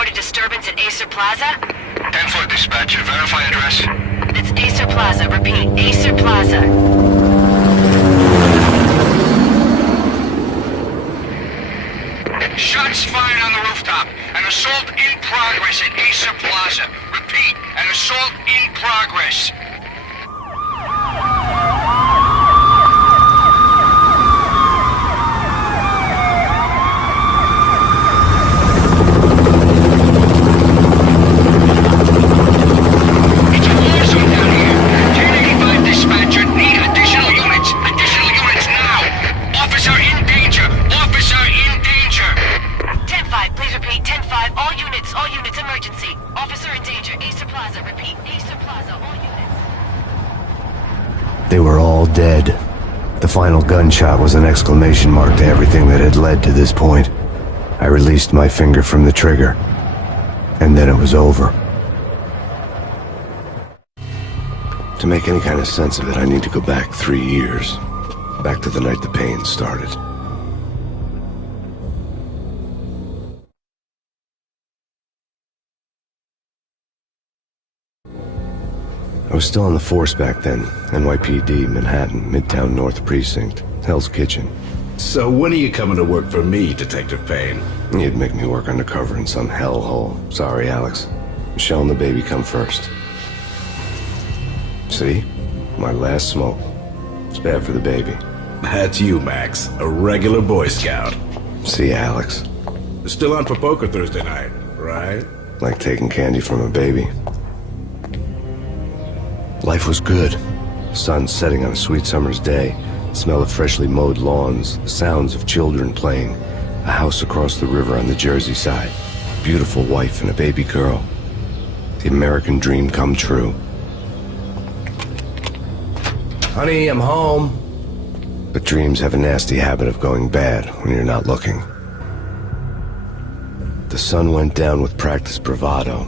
reported disturbance at Acer Plaza? 10-4 dispatcher, verify address. It's Acer Plaza, repeat, Acer Plaza. Shots fired on the rooftop. An assault in progress at Acer Plaza. Repeat, an assault in progress. It's a war zone down here. 1085 dispatcher, need additional units. Additional units now. Officer in danger. Officer in danger. 10-5, please repeat, 10-5, all units, emergency. Officer in danger, Acer Plaza, repeat, Acer Plaza, all units. They were all dead. The final gunshot was an exclamation mark to everything that had led to this point. I released my finger from the trigger, and then it was over. To make any kind of sense of it, I need to go back 3 years. Back to the night the Payne started. I was still on the force back then. NYPD, Manhattan, Midtown North Precinct, Hell's Kitchen. So when are you coming to work for me, Detective Payne? You'd make me work undercover in some hellhole. Sorry, Alex. Michelle and the baby come first. See? My last smoke. It's bad for the baby. That's you, Max. A regular Boy Scout. See, Alex. Still on for poker Thursday night, right? Like taking candy from a baby. Life was good. Sun setting on a sweet summer's day. Smell of freshly mowed lawns. The sounds of children playing. A house across the river on the Jersey side. Beautiful wife and a baby girl. The American dream come true. Honey, I'm home. But dreams have a nasty habit of going bad when you're not looking. The sun went down with practiced bravado.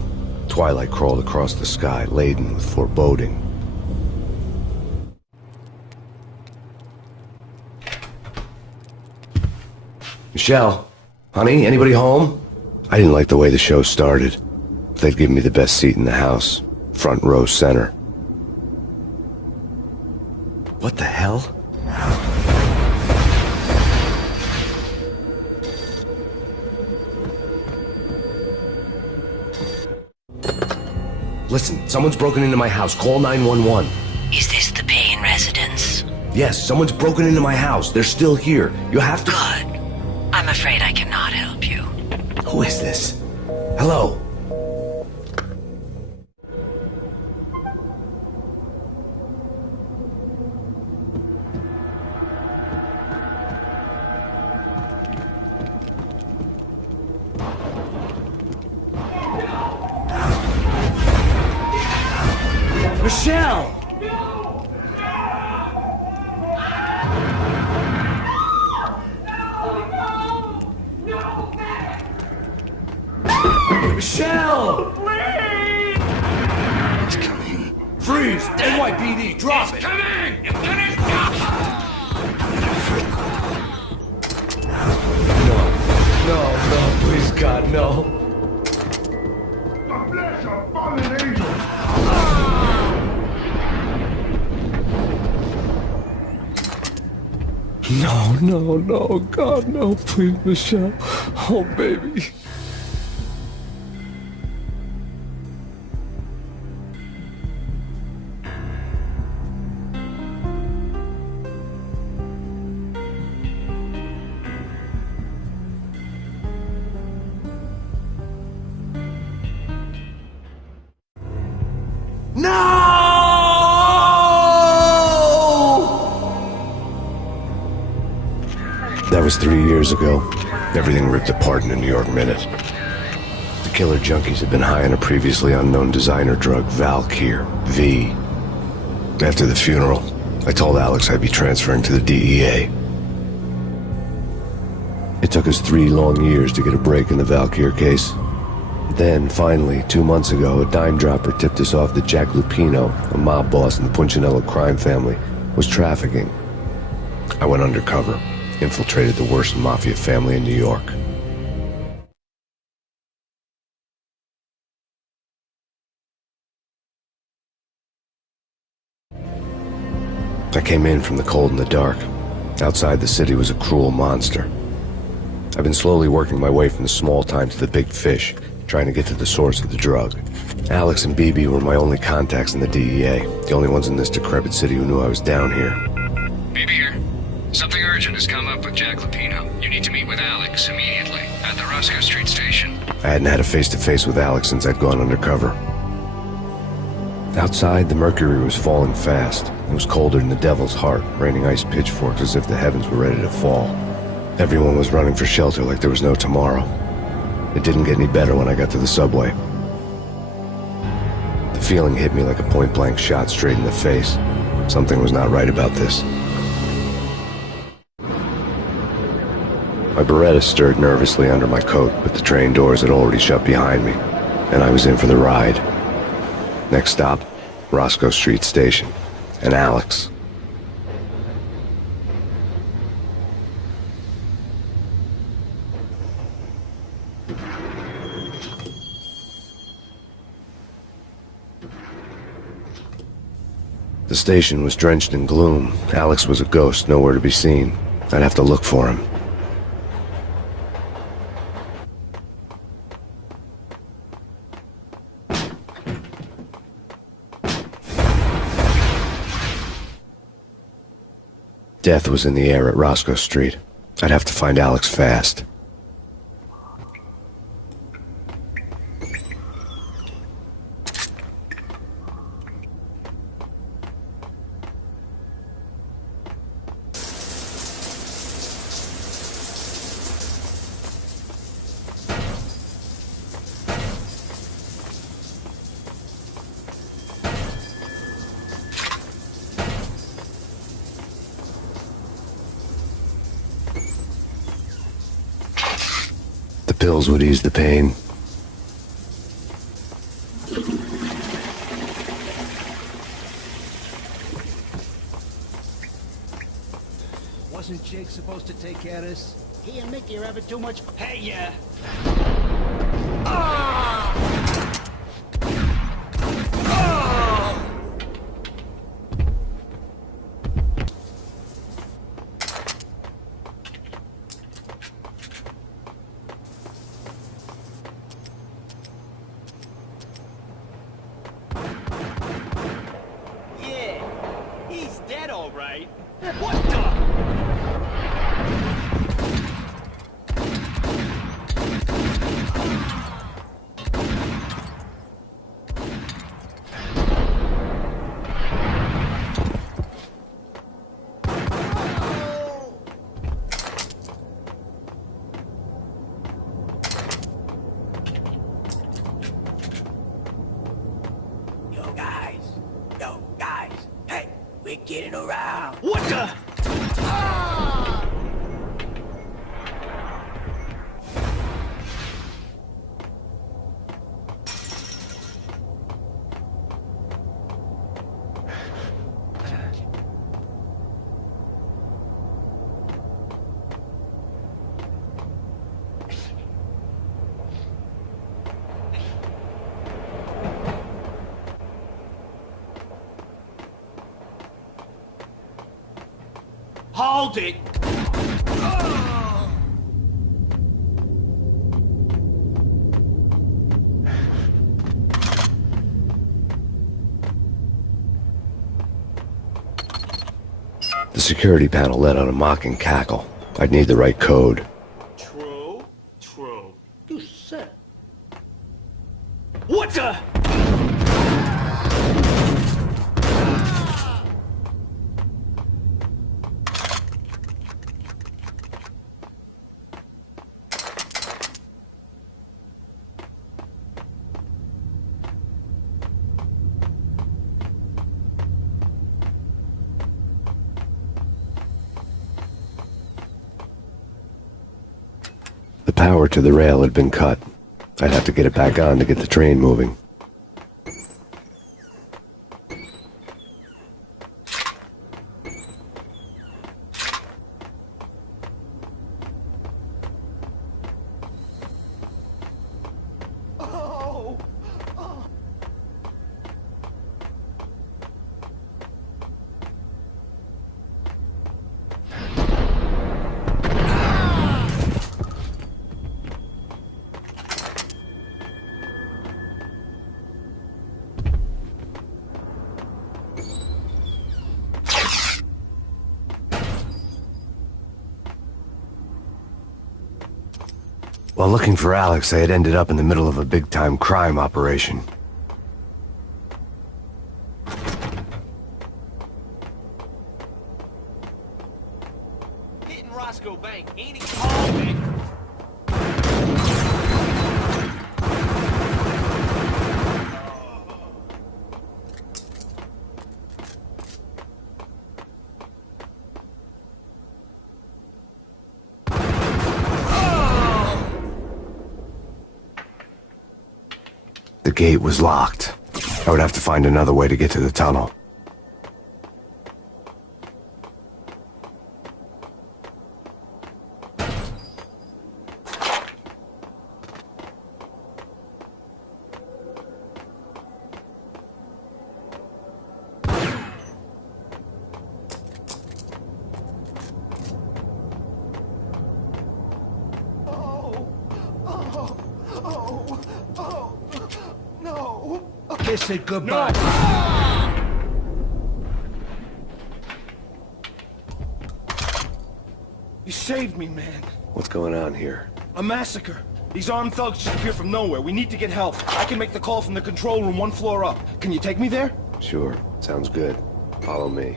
Twilight crawled across the sky, laden with foreboding. Michelle, honey, anybody home? I didn't like the way the show started. They'd given me the best seat in the house, front row center. What the hell? Listen, someone's broken into my house. Call 911. Is this the Payne residence? Yes, someone's broken into my house. They're still here. You have to... Good. I'm afraid I cannot help you. Who is this? Hello? Michelle! Michelle! Please! It's coming. Freeze! NYPD, drop it! Coming! You're gonna stop! No, please, God, no. God bless your fallen angel! No, God, no, please, Michelle. Oh, baby. That was 3 years ago. Everything ripped apart in a New York minute. The killer junkies had been high on a previously unknown designer drug, Valkyr, V. After the funeral, I told Alex I'd be transferring to the DEA. It took us 3 long years to get a break in the Valkyr case. Then, finally, 2 months ago, a dime dropper tipped us off that Jack Lupino, a mob boss in the Punchinello crime family, was trafficking. I went undercover, infiltrated the worst mafia family in New York. I came in from the cold and the dark. Outside the city was a cruel monster. I've been slowly working my way from the small time to the big fish, trying to get to the source of the drug. Alex and BB were my only contacts in the DEA, the only ones in this decrepit city who knew I was down here. BB here. Something urgent has come up with Jack Lapino. You need to meet with Alex immediately at the Roscoe Street station. I hadn't had a face-to-face with Alex since I'd gone undercover. Outside, the mercury was falling fast. It was colder than the devil's heart, raining ice pitchforks as if the heavens were ready to fall. Everyone was running for shelter like there was no tomorrow. It didn't get any better when I got to the subway. The feeling hit me like a point-blank shot straight in the face. Something was not right about this. My Beretta stirred nervously under my coat, but the train doors had already shut behind me, and I was in for the ride. Next stop, Roscoe Street Station, and Alex. The station was drenched in gloom. Alex was a ghost, nowhere to be seen. I'd have to look for him. Death was in the air at Roscoe Street. I'd have to find Alex fast. The pills would ease the pain. Wasn't Jake supposed to take care of this? He and Mickey are having too much... Hey, yeah! He's dead, all right. What the? Yo, guys. Hey, we're getting around. What the? Hold it! The security panel let out a mocking cackle. I'd need the right code. True. You said. What the? The power to the rail had been cut. I'd have to get it back on to get the train moving. While looking for Alex, I had ended up in the middle of a big-time crime operation. Hitting Roscoe Bank, ain't he tall, man? The gate was locked. I would have to find another way to get to the tunnel. Kiss it goodbye. You saved me, man. What's going on here? A massacre. These armed thugs just appear from nowhere. We need to get help. I can make the call from the control room 1 floor up. Can you take me there? Sure, sounds good. Follow me.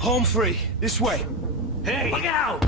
Home free. This way. Hey! Look out!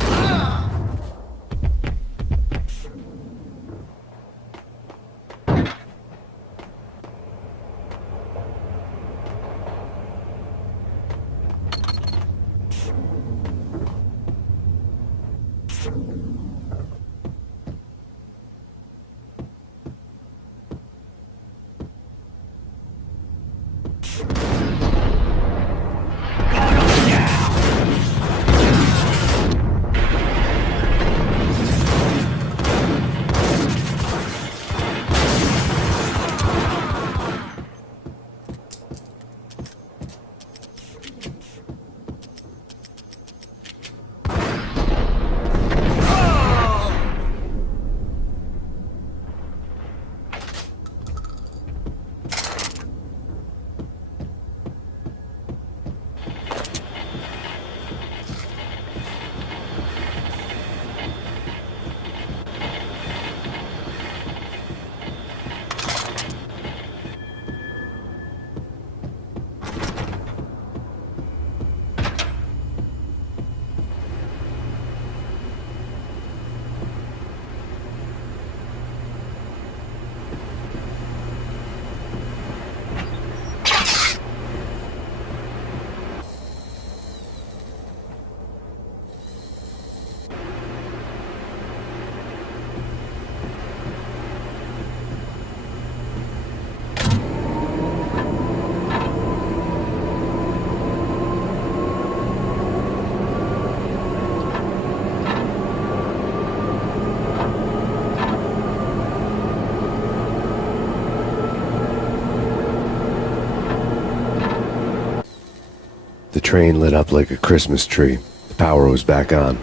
The train lit up like a Christmas tree. The power was back on.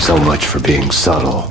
So much for being subtle.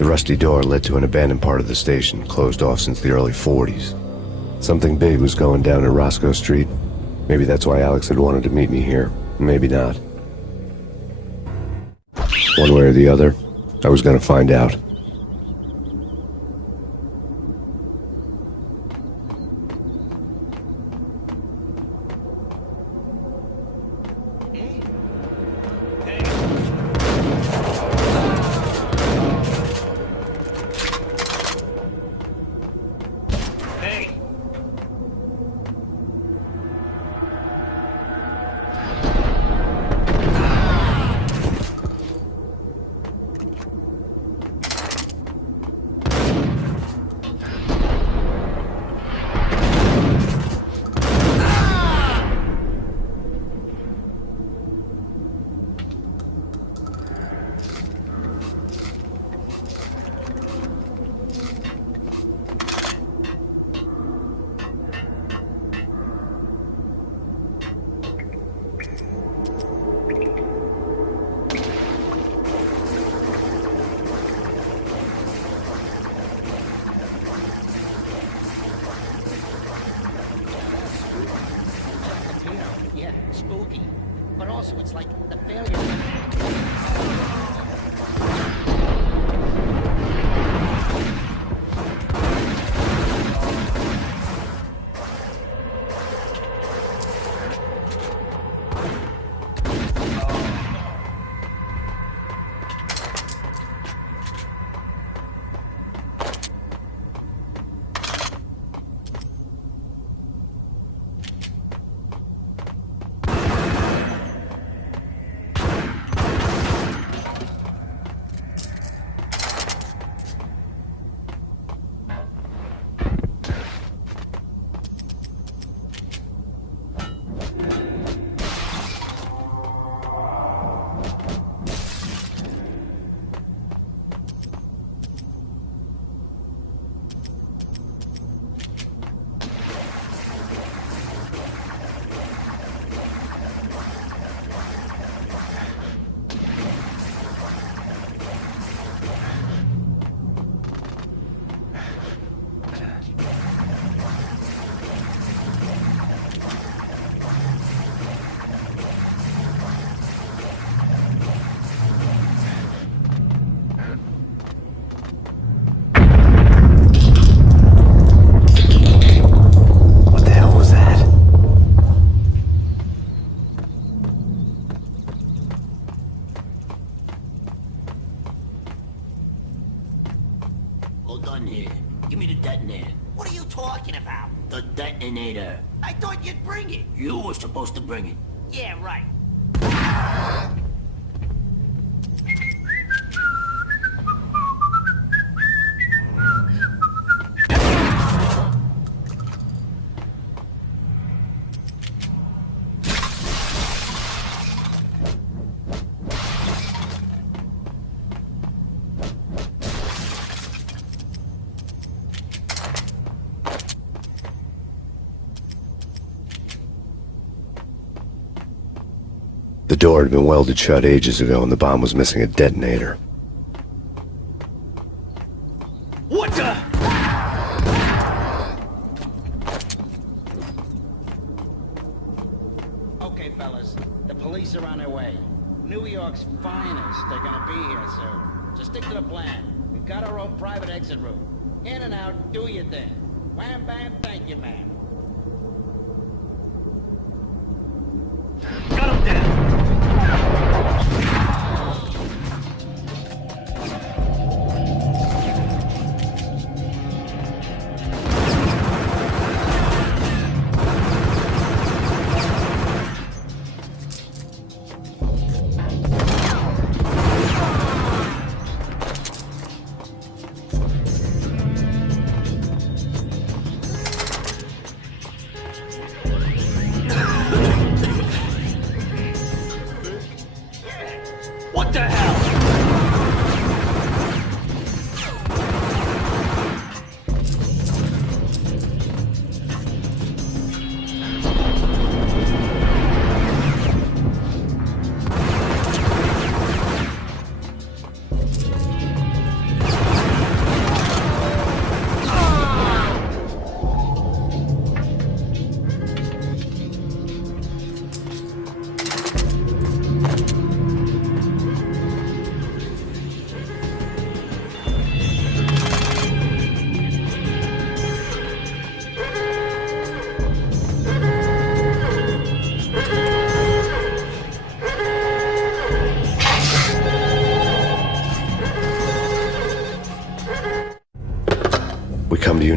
The rusty door led to an abandoned part of the station, closed off since the early 40s. Something big was going down in Roscoe Street. Maybe that's why Alex had wanted to meet me here. Maybe not. One way or the other, I was gonna find out. Yeah, spooky. But also, it's like the failure. What are you talking about? The detonator. I thought you'd bring it. You were supposed to bring it. Yeah, right. The door had been welded shut ages ago and the bomb was missing a detonator. What the? Okay, fellas. The police are on their way. New York's finest. They're gonna be here soon. So stick to the plan. We've got our own private exit route. In and out, do your thing. Wham bam, thank you, man. Got him down.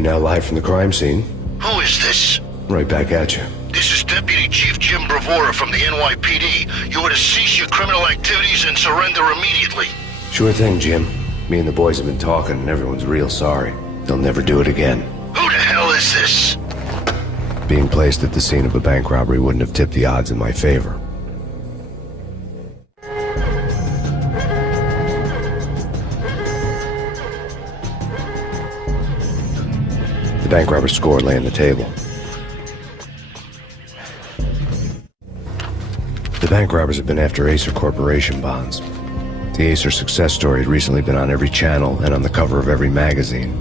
now live from the crime scene. Who is this? Right back at you. This is Deputy Chief Jim Bravura from the NYPD. You are to cease your criminal activities and surrender immediately. Sure thing, Jim. Me and the boys have been talking, and everyone's real sorry. They'll never do it again. Who the hell is this? Being placed at the scene of a bank robbery wouldn't have tipped the odds in my favor. The bank robber's score lay on the table. The bank robbers have been after Acer Corporation bonds. The Acer success story had recently been on every channel and on the cover of every magazine.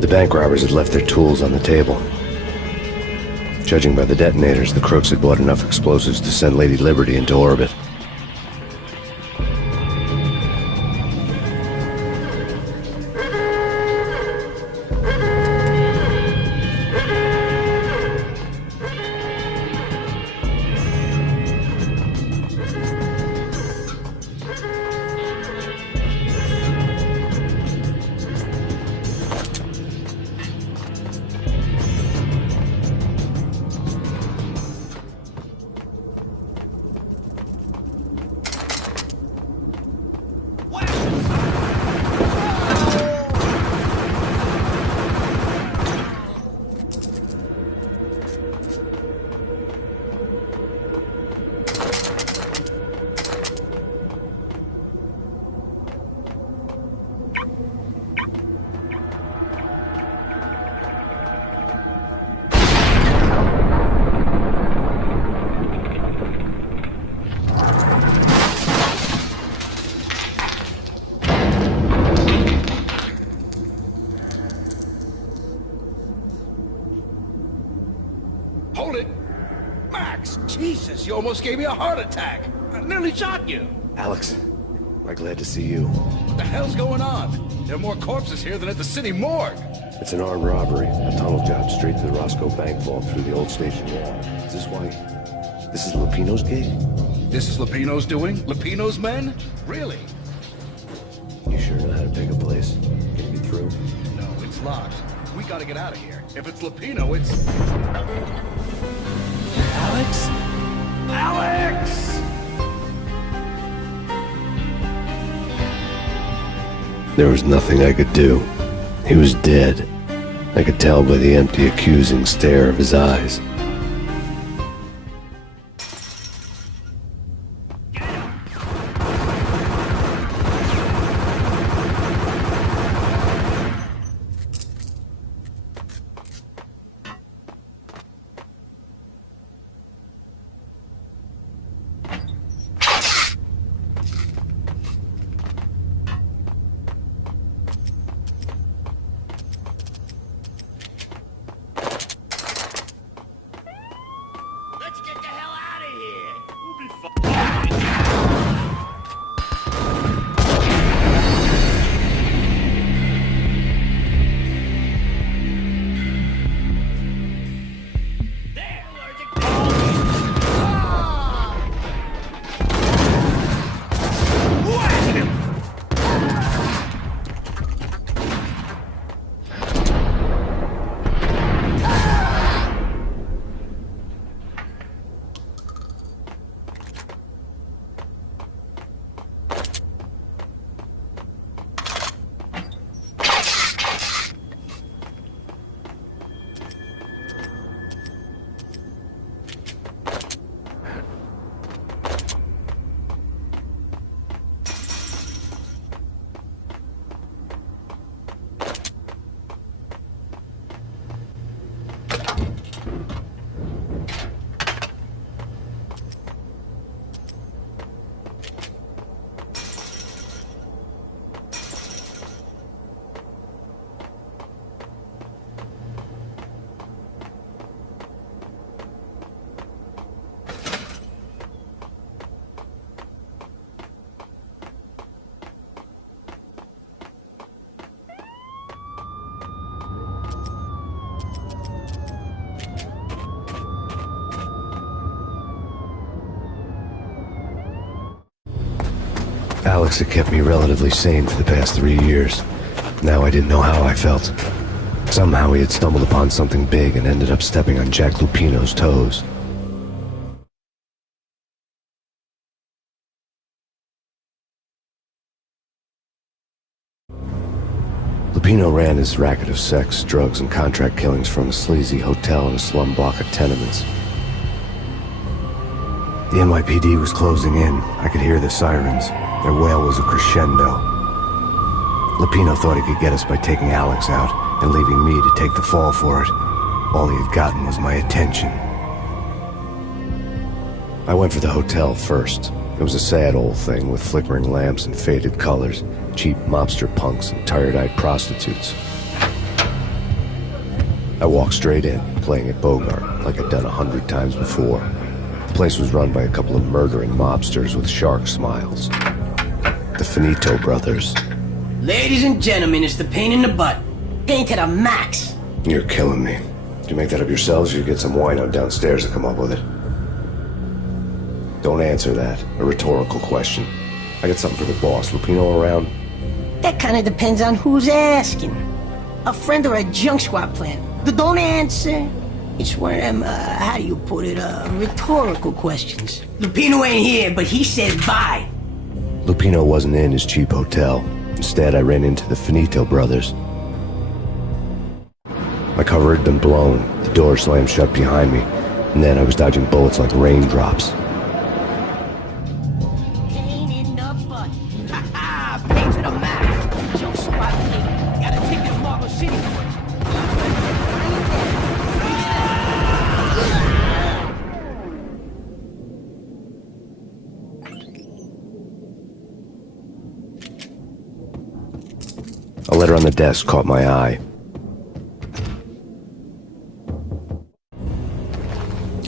The bank robbers had left their tools on the table. Judging by the detonators, the crooks had bought enough explosives to send Lady Liberty into orbit. Hold it! Max! Jesus, you almost gave me a heart attack! I nearly shot you! Alex, I'm glad to see you. What the hell's going on? There are more corpses here than at the city morgue! It's an armed robbery. A tunnel job straight to the Roscoe bank vault through the old station wall. Is this why... This is Lupino's gate? This is Lupino's doing? Lupino's men? Really? You sure know how to pick a place? Can you get through? No, it's locked. We gotta get out of here. If it's Lupino, it's... Alex? Alex! There was nothing I could do. He was dead. I could tell by the empty, accusing stare of his eyes. Alex had kept me relatively sane for the past 3 years. Now I didn't know how I felt. Somehow he had stumbled upon something big and ended up stepping on Jack Lupino's toes. Lupino ran his racket of sex, drugs, and contract killings from a sleazy hotel in a slum block of tenements. The NYPD was closing in. I could hear the sirens. Their wail was a crescendo. Lupino thought he could get us by taking Alex out and leaving me to take the fall for it. All he had gotten was my attention. I went for the hotel first. It was a sad old thing with flickering lamps and faded colors, cheap mobster punks and tired-eyed prostitutes. I walked straight in, playing at Bogart, like I'd done 100 times before. The place was run by a couple of murdering mobsters with shark smiles. The Finito brothers. Ladies and gentlemen, it's the pain in the butt. Pain to the max. You're killing me. Did you make that up yourselves, or you get some wino downstairs to come up with it? Don't answer that. A rhetorical question. I got something for the boss. Lupino around? That kind of depends on who's asking. A friend or a junk squad plan. Don't answer. It's one of them, how do you put it, rhetorical questions. Lupino ain't here, but he said bye. Lupino wasn't in his cheap hotel. Instead, I ran into the Finito brothers. My cover had been blown. The door slammed shut behind me. And then I was dodging bullets like raindrops. Pain in the butt. Ha ha! Pain to the max. Junk squad plan. Gotta take this Marble City first. A letter on the desk caught my eye.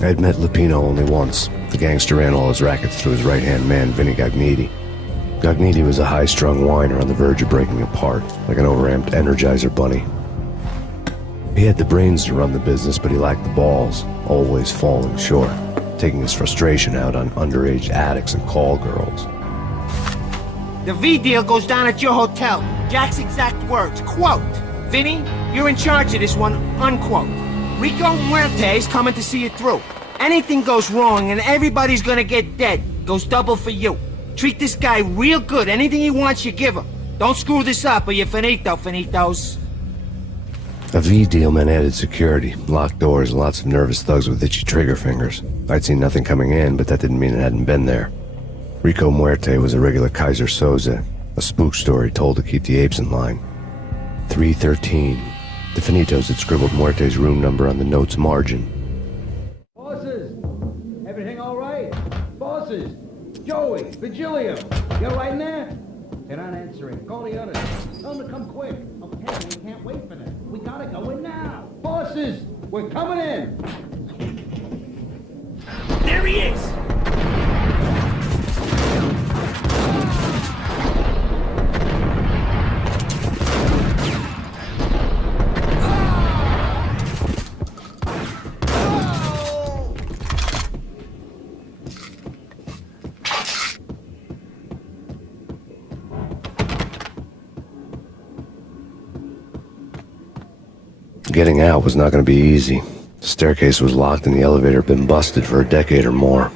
I had met Lupino only once. The gangster ran all his rackets through his right-hand man, Vinny Gagniti. Gagniti was a high-strung whiner on the verge of breaking apart, like an overamped Energizer bunny. He had the brains to run the business, but he lacked the balls, always falling short, taking his frustration out on underage addicts and call girls. The V deal goes down at your hotel. Jack's exact words, quote, "Vinny, you're in charge of this one," unquote. Rico Muerte's coming to see it through. Anything goes wrong and everybody's gonna get dead. Goes double for you. Treat this guy real good. Anything he wants, you give him. Don't screw this up or you're finito, finitos. A V deal meant added security, locked doors, and lots of nervous thugs with itchy trigger fingers. I'd seen nothing coming in, but that didn't mean it hadn't been there. Rico Muerte was a regular Kaiser Soze, a spook story told to keep the apes in line. 313. The Finitos had scribbled Muerte's room number on the note's margin. Bosses! Everything all right? Bosses! Joey! Vigilio! You all right in there? They're not answering. Call the others. Tell them to come quick. Okay, we can't wait for them. We gotta go in now. Bosses! We're coming in! There he is! Getting out was not going to be easy. The staircase was locked and the elevator had been busted for a decade or more.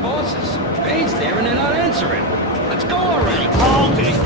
bosses. Payne's there and they're not answering. Let's go already. Hold it!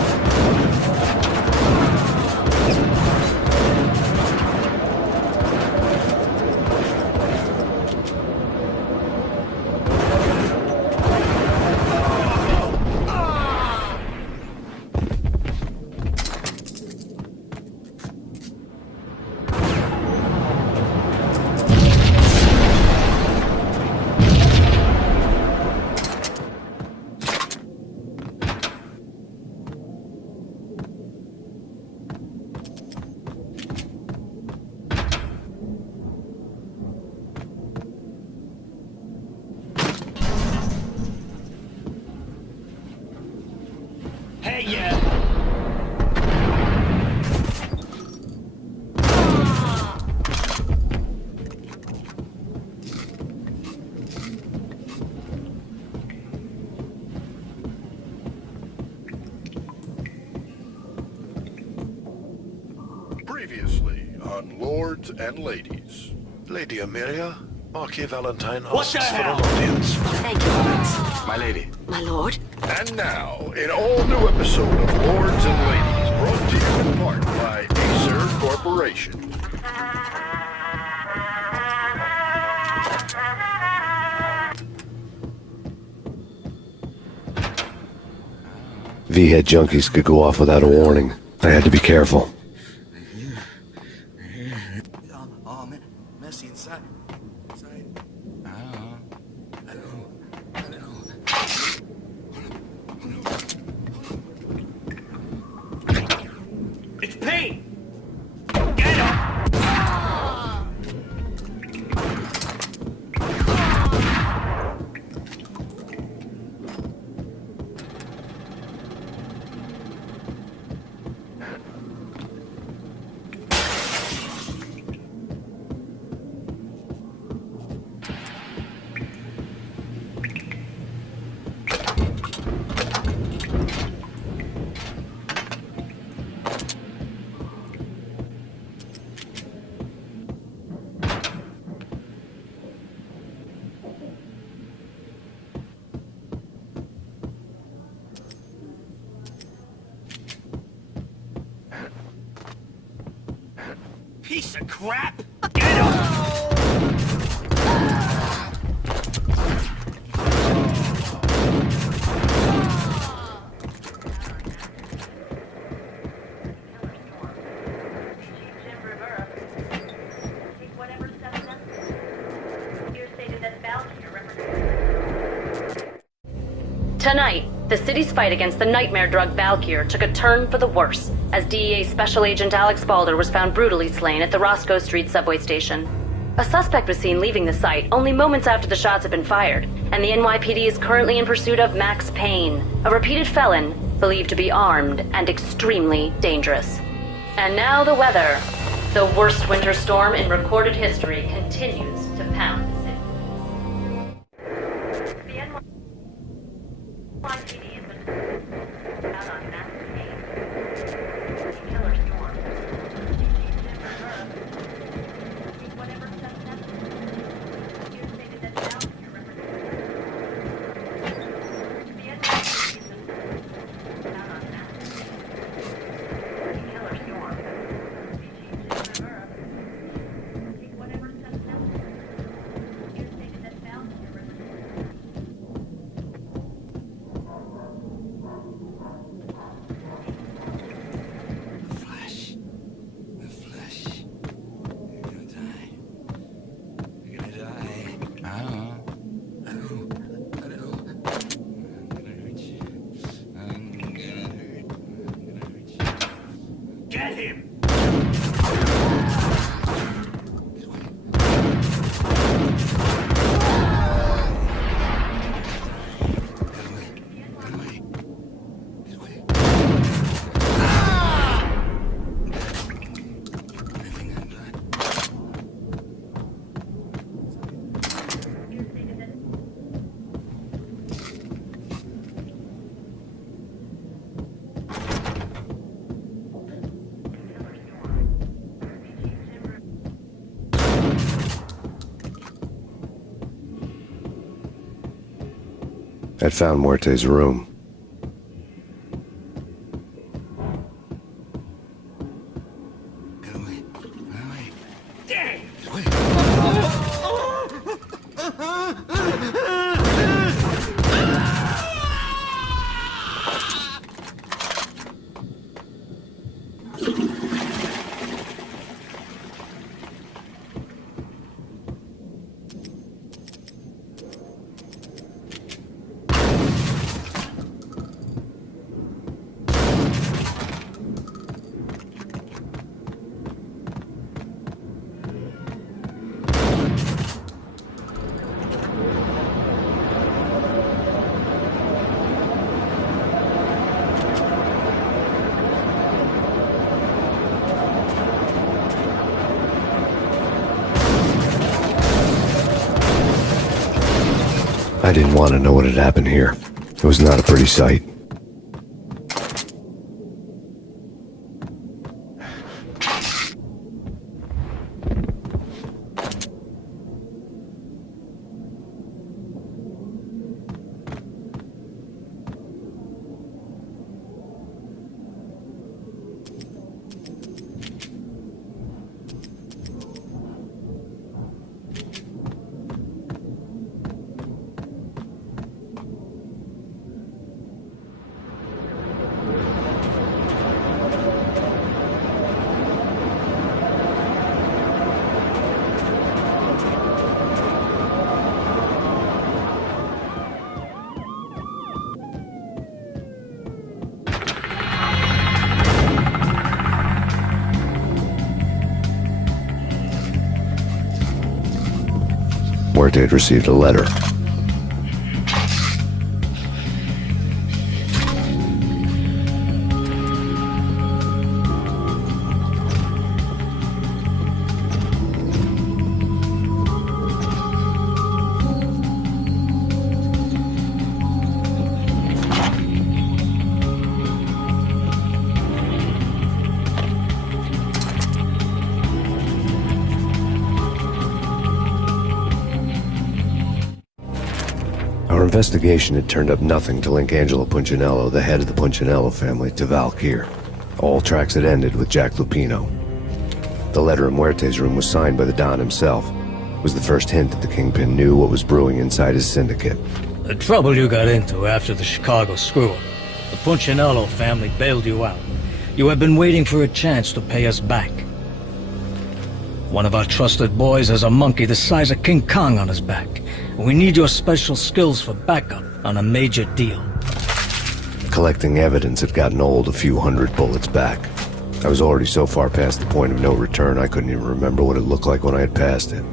Previously on Lords and Ladies. Lady Amelia, Marquis Valentine asks for an audience. Thank you, Lawrence. My lady. My lord? And now, an all-new episode of Lords and Ladies, brought to you in part by Acer Corporation. V-head junkies could go off without a warning. I had to be careful. Oh, man. Messy inside. I don't know. It's Payne! Get him! Piece of crap! Get him! Tonight, the city's fight against the nightmare drug Valkyr took a turn for the worse, as DEA Special Agent Alex Balder was found brutally slain at the Roscoe Street subway station. A suspect was seen leaving the site only moments after the shots had been fired, and the NYPD is currently in pursuit of Max Payne, a repeated felon believed to be armed and extremely dangerous. And now the weather. The worst winter storm in recorded history continues to pound the city. The NYPD has been out on Max Payne, a killer storm. Whatever steps necessary. You stated that Valkyr represents the NYPD has been out on Max Payne, a killer storm. Whatever steps necessary. I'd found Muerte's room. I didn't want to know what had happened here. It was not a pretty sight. Muerte had received a letter. Our investigation had turned up nothing to link Angelo Punchinello, the head of the Punchinello family, to Valkyr. All tracks had ended with Jack Lupino. The letter in Muerte's room was signed by the Don himself. It was the first hint that the Kingpin knew what was brewing inside his syndicate. The trouble you got into after the Chicago screw-up. The Punchinello family bailed you out. You have been waiting for a chance to pay us back. One of our trusted boys has a monkey the size of King Kong on his back. We need your special skills for backup on a major deal. Collecting evidence had gotten old a few hundred bullets back. I was already so far past the point of no return I couldn't even remember what it looked like when I had passed it.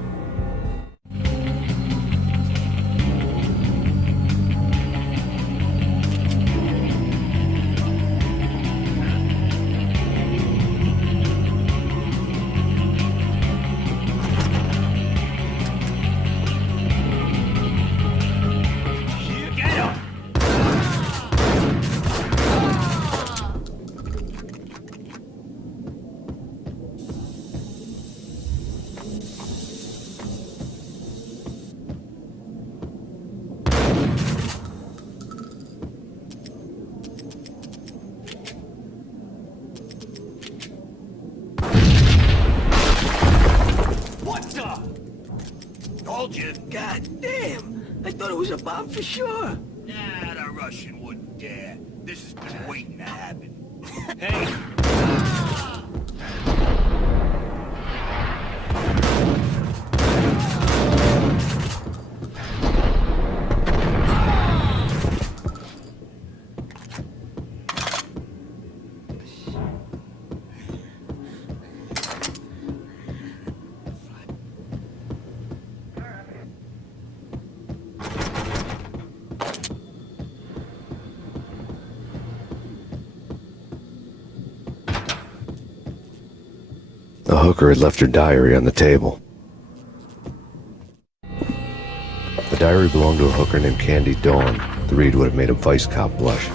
Told you. God damn! I thought it was a bomb for sure. Nah, the Russian wouldn't dare. This has been waiting to happen. Hey! The hooker had left her diary on the table. The diary belonged to a hooker named Candy Dawn. The read would have made a vice cop blush.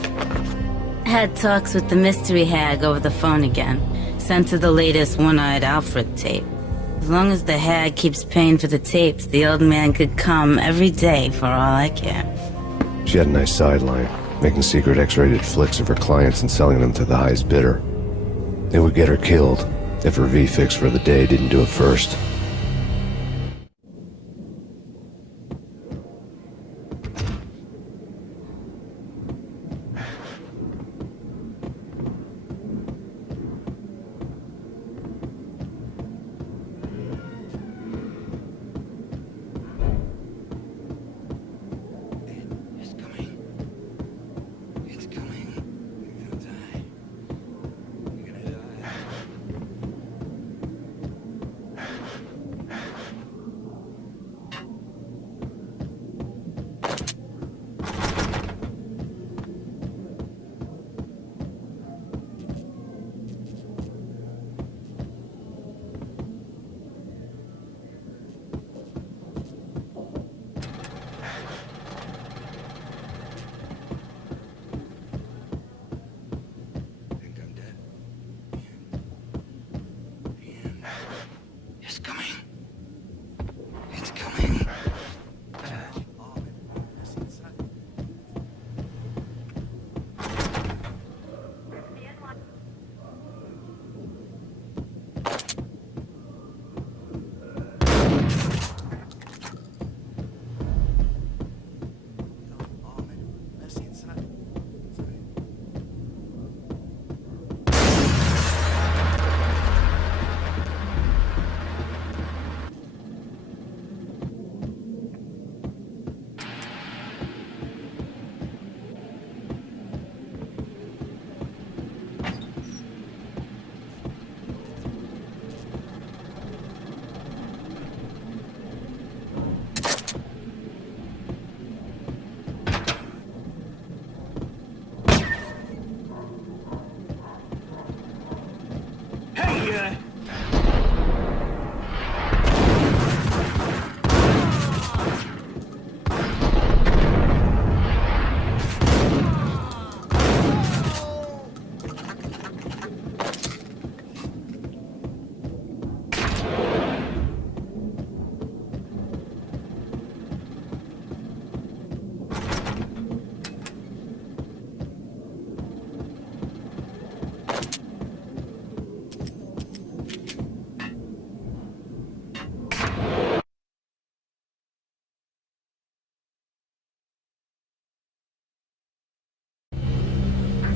Had talks with the mystery hag over the phone again. Sent her the latest One-Eyed Alfred tape. As long as the hag keeps paying for the tapes, the old man could come every day for all I care. She had a nice sideline, making secret X-rated flicks of her clients and selling them to the highest bidder. It would get her killed if her V-fix for the day didn't do it first.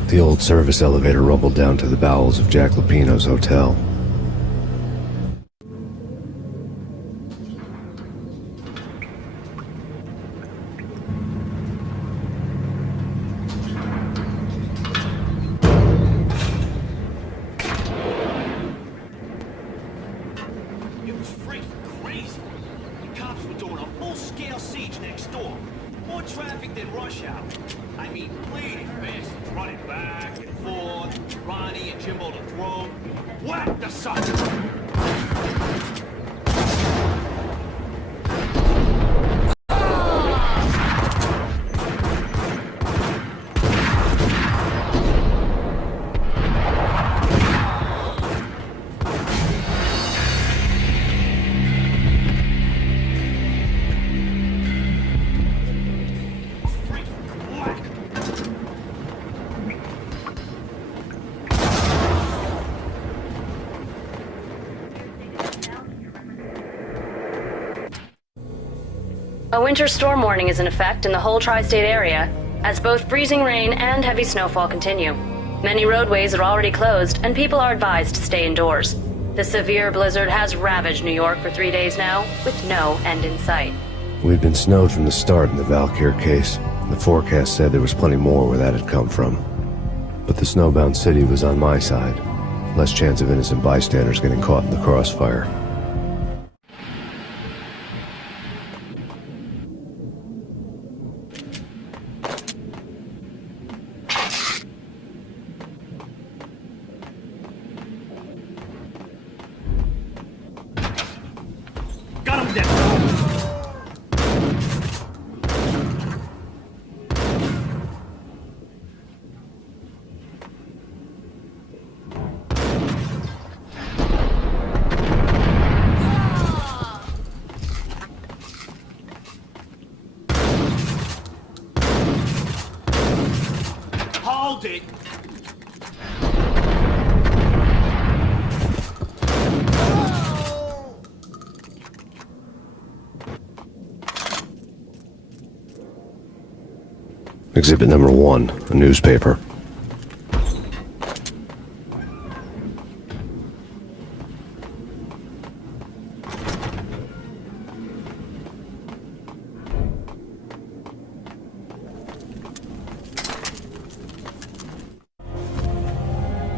The old service elevator rumbled down to the bowels of Jack Lupino's hotel. It was freaking crazy. The cops were doing a full-scale siege next door. More traffic than rush hour. I mean, bleeding bastards running back and forth, Ronnie and Jimbo to throw. Whack the sucker! A winter storm warning is in effect in the whole tri-state area, as both freezing rain and heavy snowfall continue. Many roadways are already closed, and people are advised to stay indoors. The severe blizzard has ravaged New York for 3 days now, with no end in sight. We'd been snowed from the start in the Valkyr case. The forecast said there was plenty more where that had come from. But the snowbound city was on my side. Less chance of innocent bystanders getting caught in the crossfire. hold it. Exhibit number 1, a newspaper.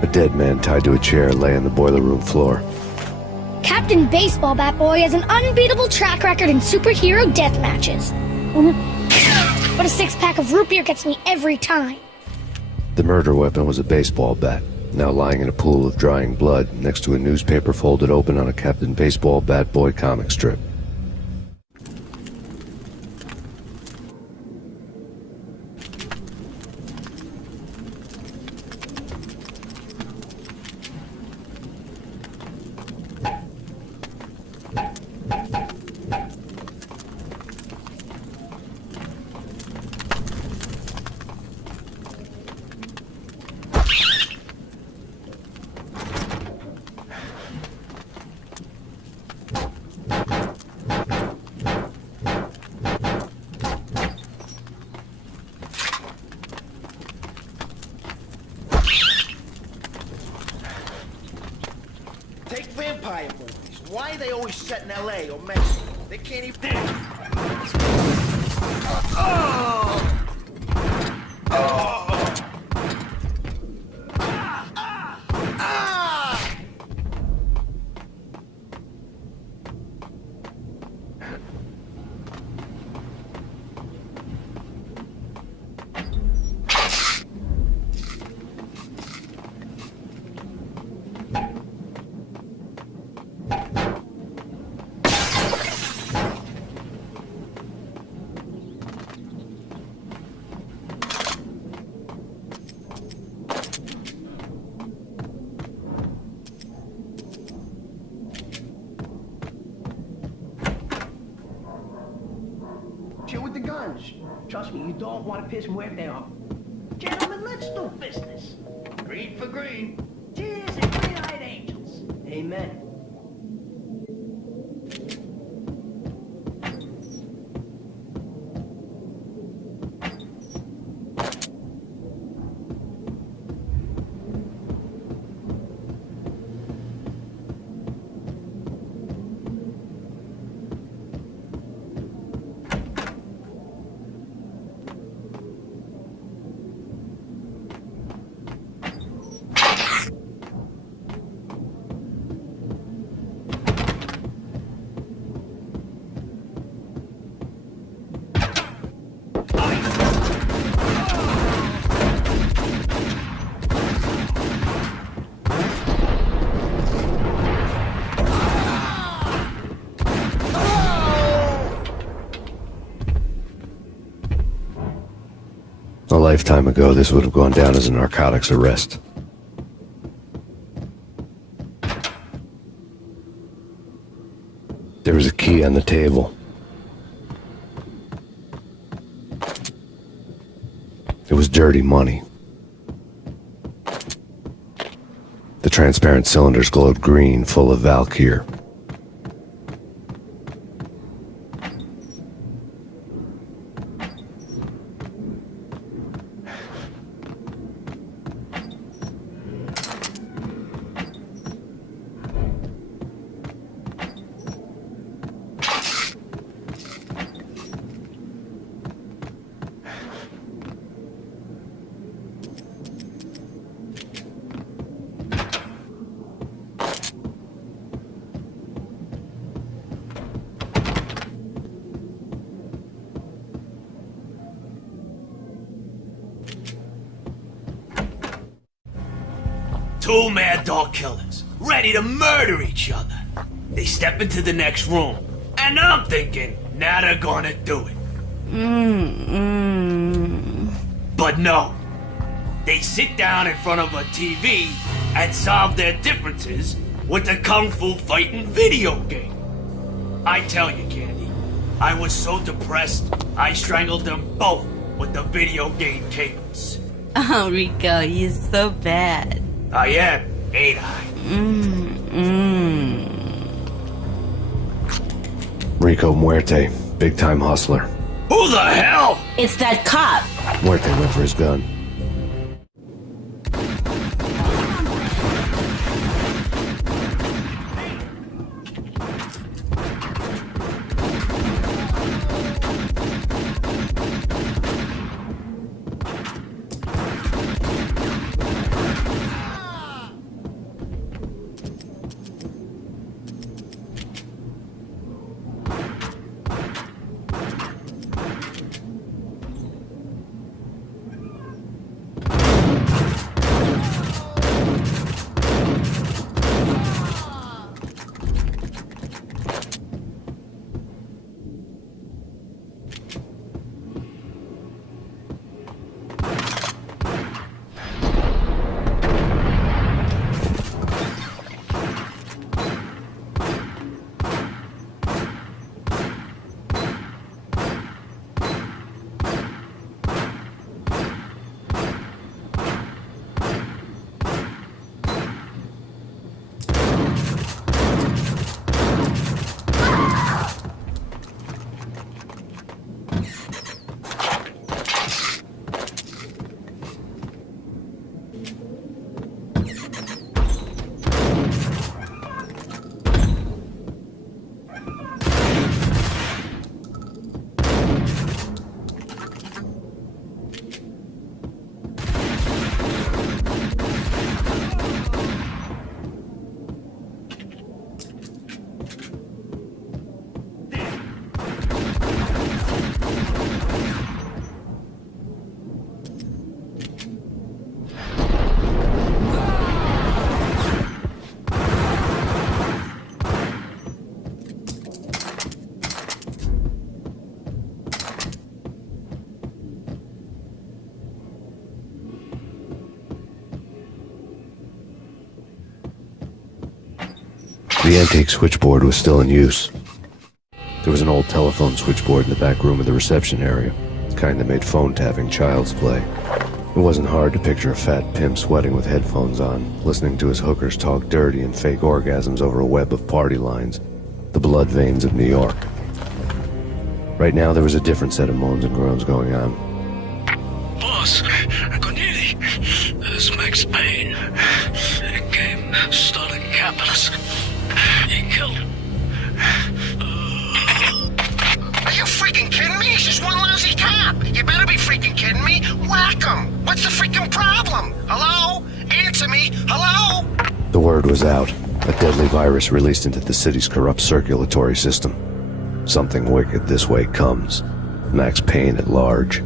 A dead man tied to a chair lay on the boiler room floor. Captain Baseball Bat Boy has an unbeatable track record in superhero death matches. But a six-pack of root beer gets me every time. The murder weapon was a baseball bat, now lying in a pool of drying blood next to a newspaper folded open on a Captain Baseball Bat Boy comic strip. Take vampire movies. Why are they always set in L.A. or Mexico? They can't even... Chill with the guns. Trust me, you don't want to piss Muerte off. Gentlemen, let's do business. Green for green. Cheers and green-eyed angels. Amen. A lifetime ago, this would have gone down as a narcotics arrest. There was a key on the table. It was dirty money. The transparent cylinders glowed green, full of Valkyr. Two mad dog killers, ready to murder each other. They step into the next room, and I'm thinking, now they're gonna do it. But no. They sit down in front of a TV and solve their differences with the Kung Fu fighting video game. I tell you, Candy, I was so depressed, I strangled them both with the video game cables. Oh, Rico, you're so bad. I am, ain't I? Rico Muerte, big-time hustler. Who the hell? It's that cop. Muerte went for his gun. The antique switchboard was still in use. There was an old telephone switchboard in the back room of the reception area, the kind that made phone tapping child's play. It wasn't hard to picture a fat pimp sweating with headphones on, listening to his hookers talk dirty and fake orgasms over a web of party lines, the blood veins of New York. Right now there was a different set of moans and groans going on. Boss, Khonziel, this is Max Payne. He came, started capitalist. He killed him. Are you freaking kidding me? He's just one lousy cop. You better be freaking kidding me. Whack him. What's the freaking problem? Hello? Answer me. Hello? The word was out. A deadly virus released into the city's corrupt circulatory system. Something wicked this way comes. Max Payne at large.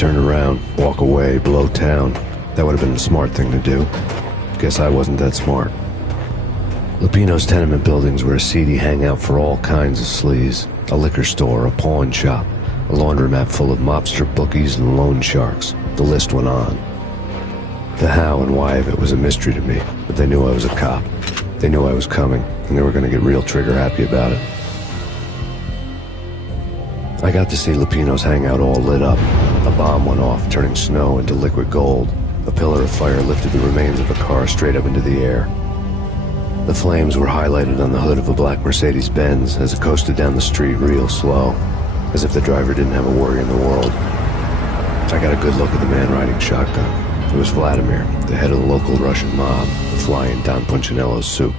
turn around, walk away, blow town. That would have been the smart thing to do. Guess I wasn't that smart. Lupino's tenement buildings were a seedy hangout for all kinds of sleaze. A liquor store, a pawn shop, a laundromat full of mobster bookies and loan sharks. The list went on. The how and why of it was a mystery to me, but they knew I was a cop. They knew I was coming, and they were going to get real trigger-happy about it. I got to see Lupino's hangout all lit up. A bomb went off, turning snow into liquid gold. A pillar of fire lifted the remains of a car straight up into the air. The flames were highlighted on the hood of a black Mercedes-Benz as it coasted down the street real slow, as if the driver didn't have a worry in the world. I got a good look at the man riding shotgun. It was Vladimir, the head of the local Russian mob, the fly in Don Punchinello's soup.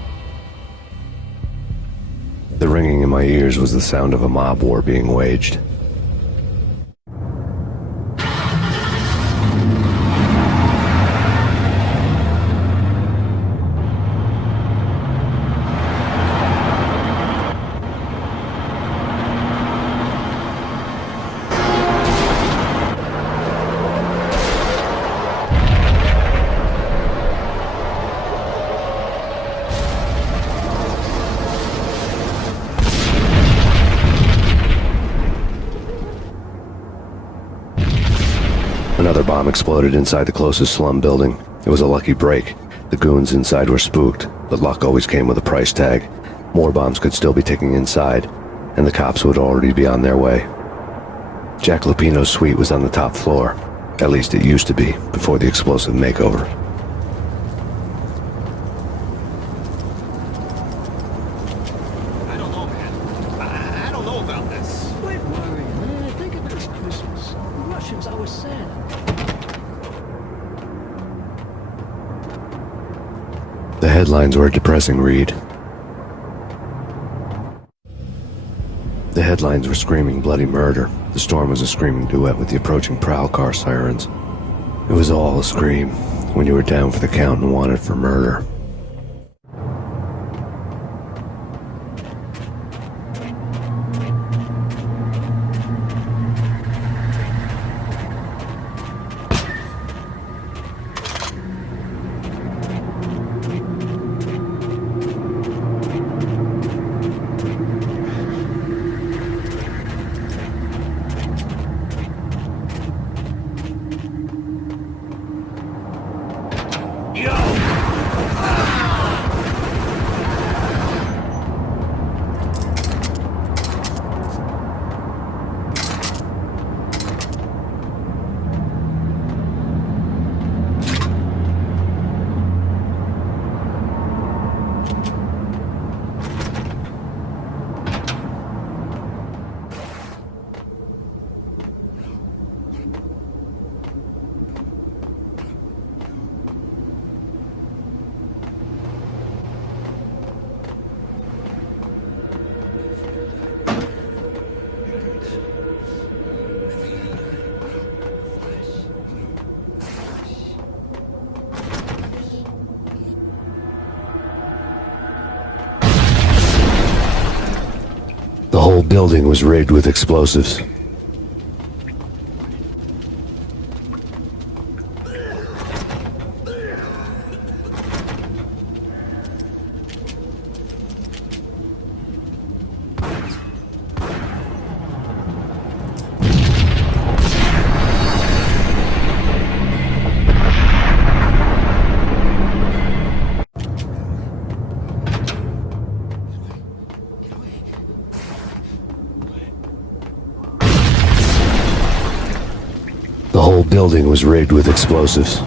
The ringing in my ears was the sound of a mob war being waged. Another bomb exploded inside the closest slum building. It was a lucky break. The goons inside were spooked, but luck always came with a price tag. More bombs could still be ticking inside, and the cops would already be on their way. Jack Lupino's suite was on the top floor. At least it used to be, before the explosive makeover. I don't know, man. I don't know about this. Quit worrying, man. I think it is Christmas. The Russians always Santa. The headlines were a depressing read. The headlines were screaming bloody murder. The storm was a screaming duet with the approaching prowl car sirens. It was all a scream when you were down for the count and wanted for murder. The whole building was rigged with explosives. The whole building was rigged with explosives.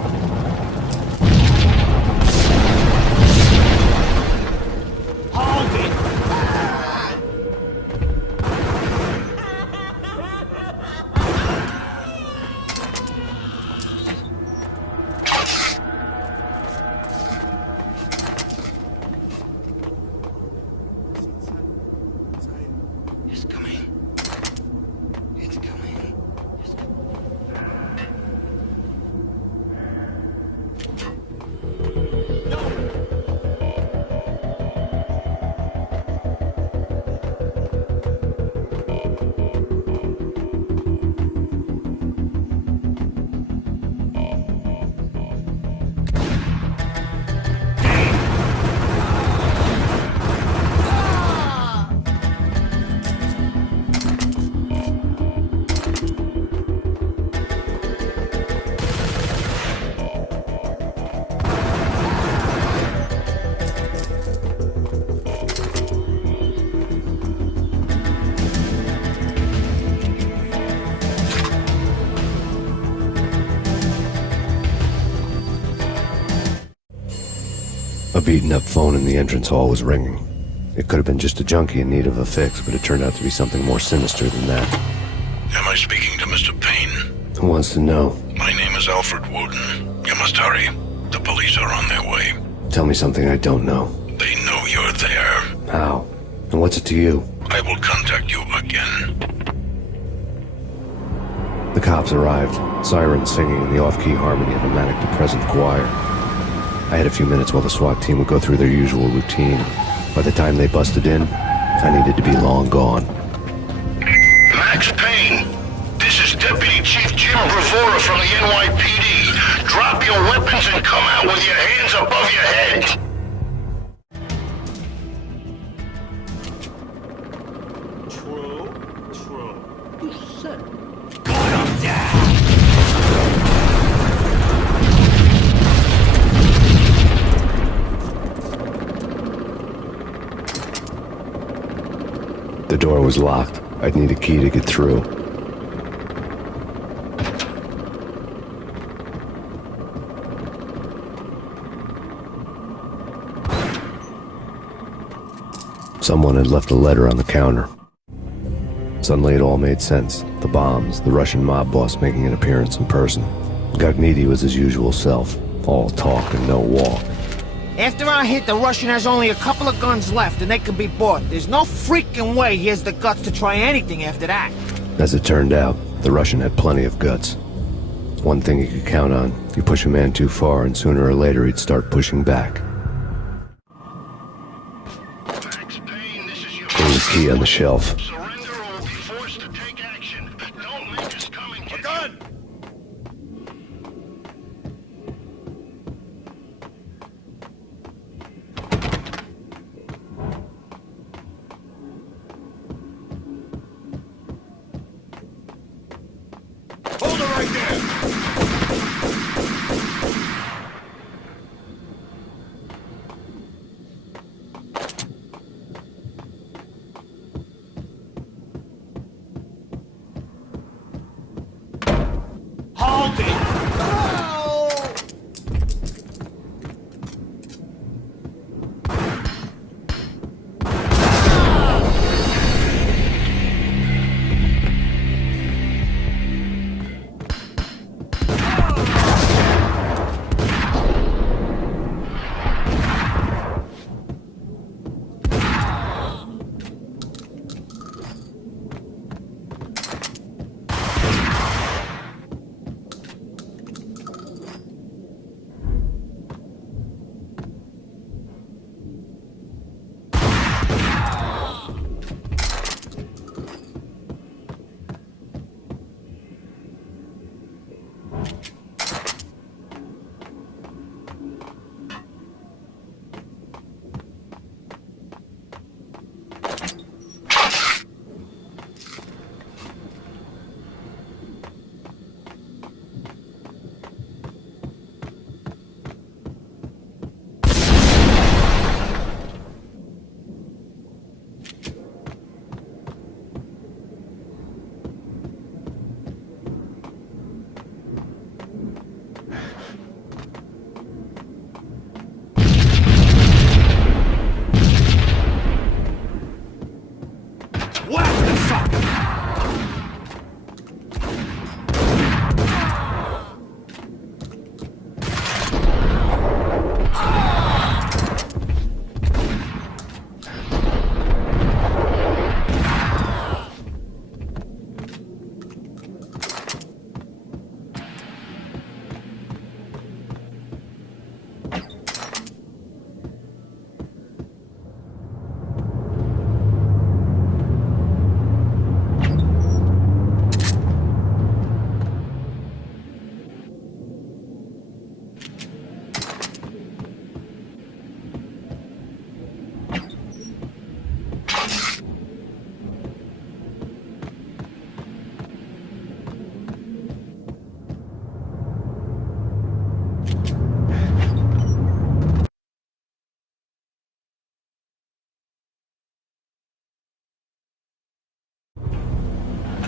A beaten-up phone in the entrance hall was ringing. It could have been just a junkie in need of a fix, but it turned out to be something more sinister than that. Am I speaking to Mr. Payne? Who wants to know? My name is Alfred Woden. You must hurry. The police are on their way. Tell me something I don't know. They know you're there. How? And what's it to you? I will contact you again. The cops arrived, sirens singing in the off-key harmony of a manic-depressant choir. I had a few minutes while the SWAT team would go through their usual routine. By the time they busted in, I needed to be long gone. Max Payne, this is Deputy Chief Jim Bravura from the NYPD. Drop your weapons and come out with your hands above your head. True. You said it. The door was locked. I'd need a key to get through. Someone had left a letter on the counter. Suddenly it all made sense. The bombs, the Russian mob boss making an appearance in person. Gagniti was his usual self. All talk and no walk. After our hit, the Russian has only a couple of guns left, and they can be bought. There's no freaking way he has the guts to try anything after that. As it turned out, the Russian had plenty of guts. One thing you could count on, you push a man too far and sooner or later he'd start pushing back. Max Payne, this is your... There was a key on the shelf. Surrender or we'll be forced to take action. Don't make us come and get you. Hold it right there! Hold it!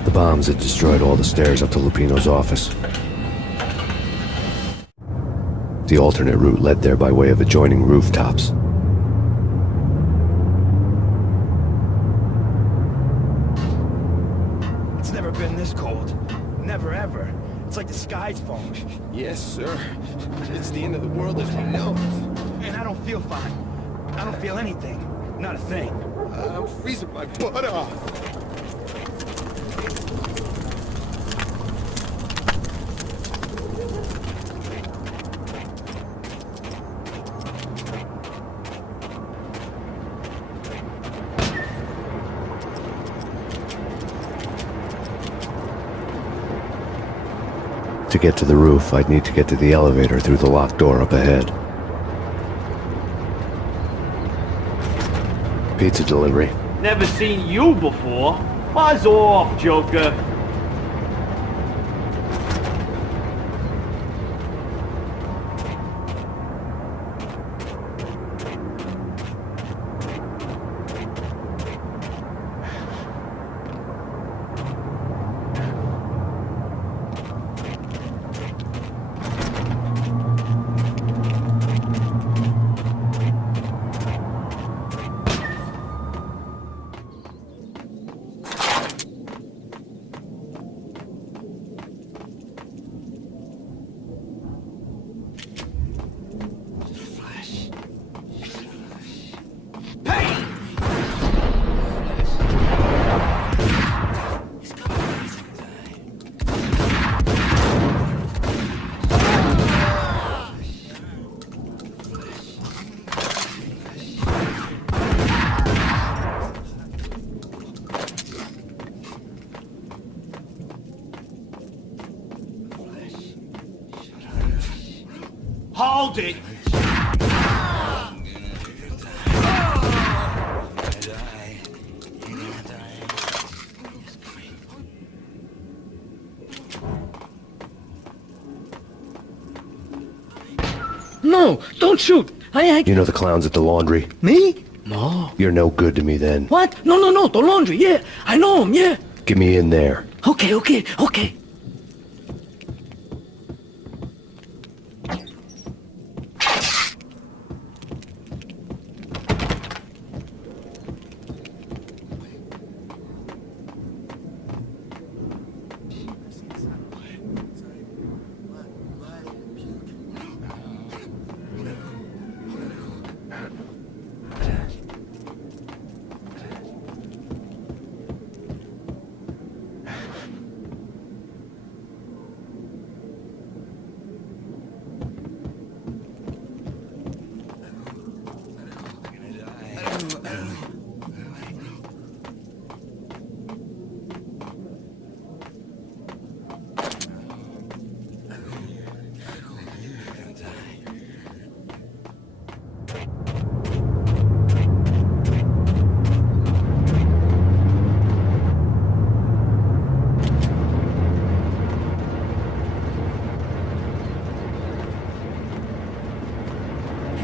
The bombs had destroyed all the stairs up to Lupino's office. The alternate route led there by way of adjoining rooftops. It's never been this cold. Never ever. It's like the sky's falling. Yes, sir. It's the end of the world as we know it. And I don't feel fine. I don't feel anything. Not a thing. I'm freezing my butt off. To get to the roof, I'd need to get to the elevator through the locked door up ahead. Pizza delivery. Never seen you before. Buzz off, Joker. Hold it! No, don't shoot. You know the clowns at the laundry? Me? No. You're no good to me then. What? No, the laundry, yeah. I know him, yeah. Get me in there. Okay.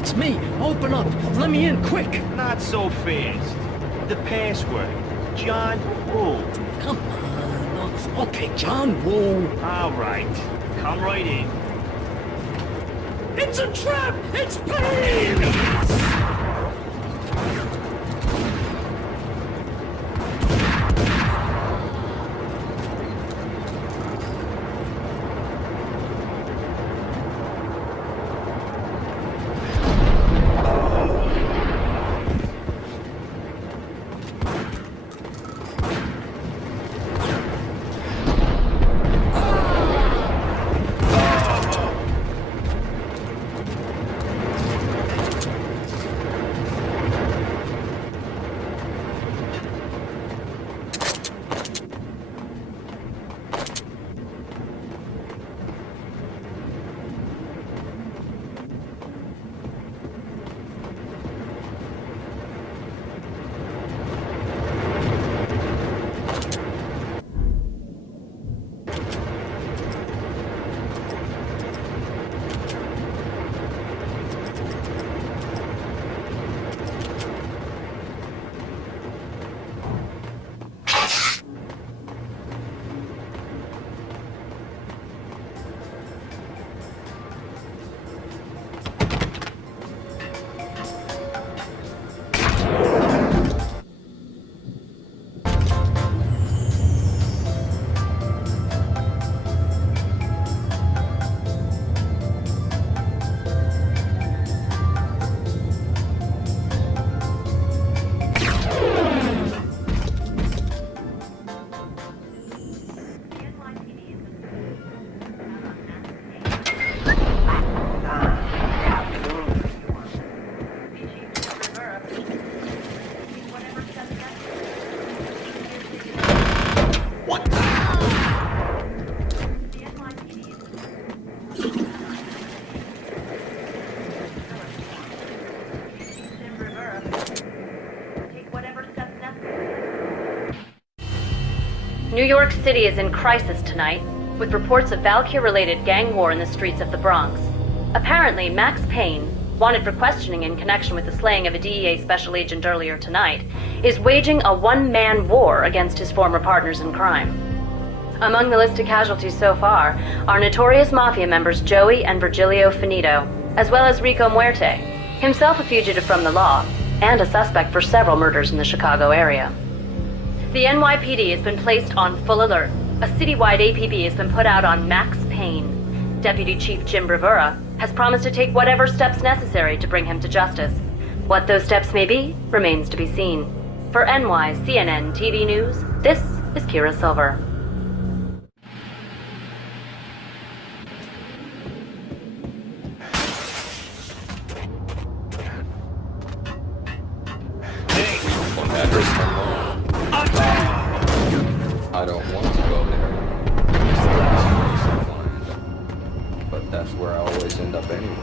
It's me. Open up. Let me in, quick. Not so fast. The password. John Woo. Come on. Okay, John Woo. All right. Come right in. It's a trap! It's Payne! New York City is in crisis tonight, with reports of Valkyr-related gang war in the streets of the Bronx. Apparently, Max Payne, wanted for questioning in connection with the slaying of a DEA special agent earlier tonight, is waging a one-man war against his former partners in crime. Among the listed casualties so far are notorious mafia members Joey and Virgilio Finito, as well as Rico Muerte, himself a fugitive from the law, and a suspect for several murders in the Chicago area. The NYPD has been placed on full alert. A citywide APB has been put out on Max Payne. Deputy Chief Jim Bravura has promised to take whatever steps necessary to bring him to justice. What those steps may be remains to be seen. For NYCNN TV News, this is Kira Silver. I don't want to go there. But that's where I always end up anyway.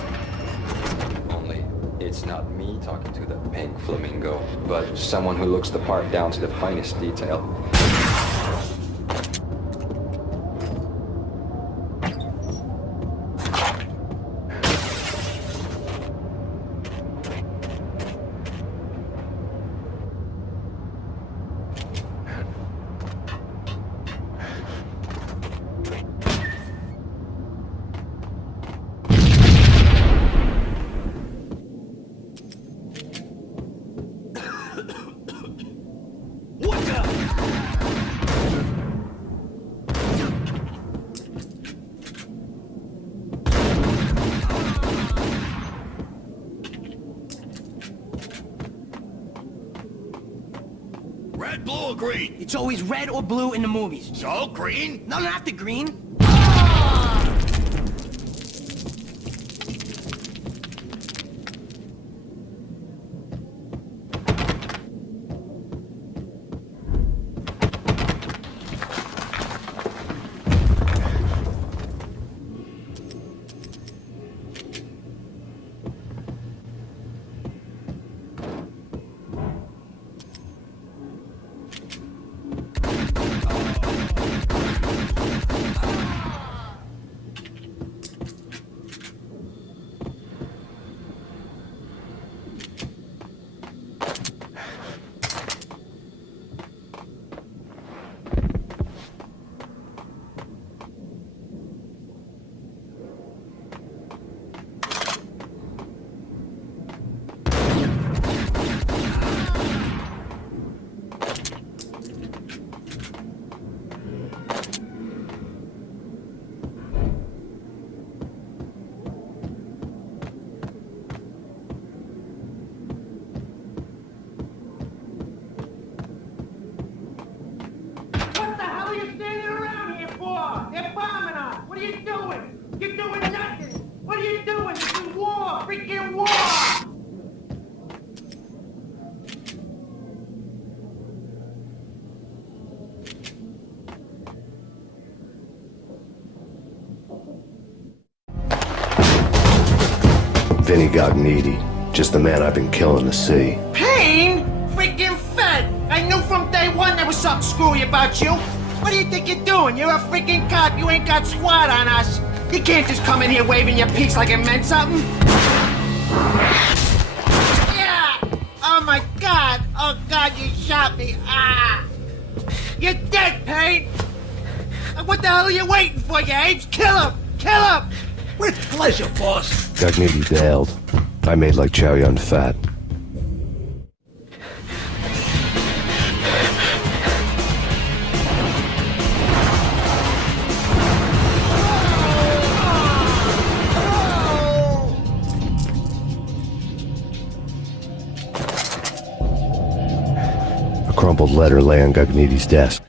Only, it's not me talking to the pink flamingo, but someone who looks the part down to the finest detail. Red, blue, or green? It's always red or blue in the movies. So, green? No, not the green. Vinny Gognitti, just the man I've been killing to see. Payne? Freaking fed! I knew from day one there was something screwy about you. What do you think you're doing? You're a freaking cop. You ain't got squad on us. You can't just come in here waving your piece like it meant something. Yeah! Oh my God! Oh God, you shot me! Ah! You're dead, Payne! What the hell are you waiting for, you apes? Kill him! Kill him! With pleasure, boss. Gognitti bailed. I made like Chow Yun Fat. A crumpled letter lay on Gognitti's desk.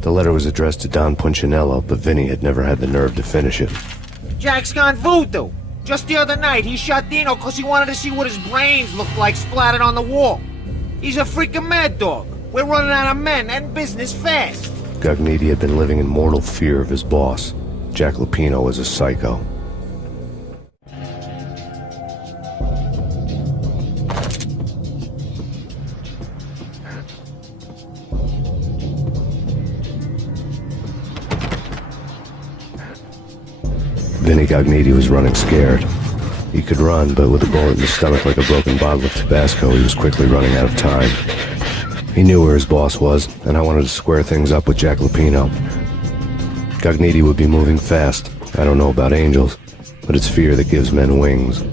The letter was addressed to Don Punchinello, but Vinny had never had the nerve to finish it. Jack's gone voodoo. Just the other night, he shot Dino because he wanted to see what his brains looked like splattered on the wall. He's a freaking mad dog. We're running out of men and business fast. Gognitti had been living in mortal fear of his boss. Jack Lupino was a psycho. Vinny Gognitti was running scared. He could run, but with a bullet in his stomach like a broken bottle of Tabasco, he was quickly running out of time. He knew where his boss was, and I wanted to square things up with Jack Lupino. Gognitti would be moving fast. I don't know about angels, but it's fear that gives men wings.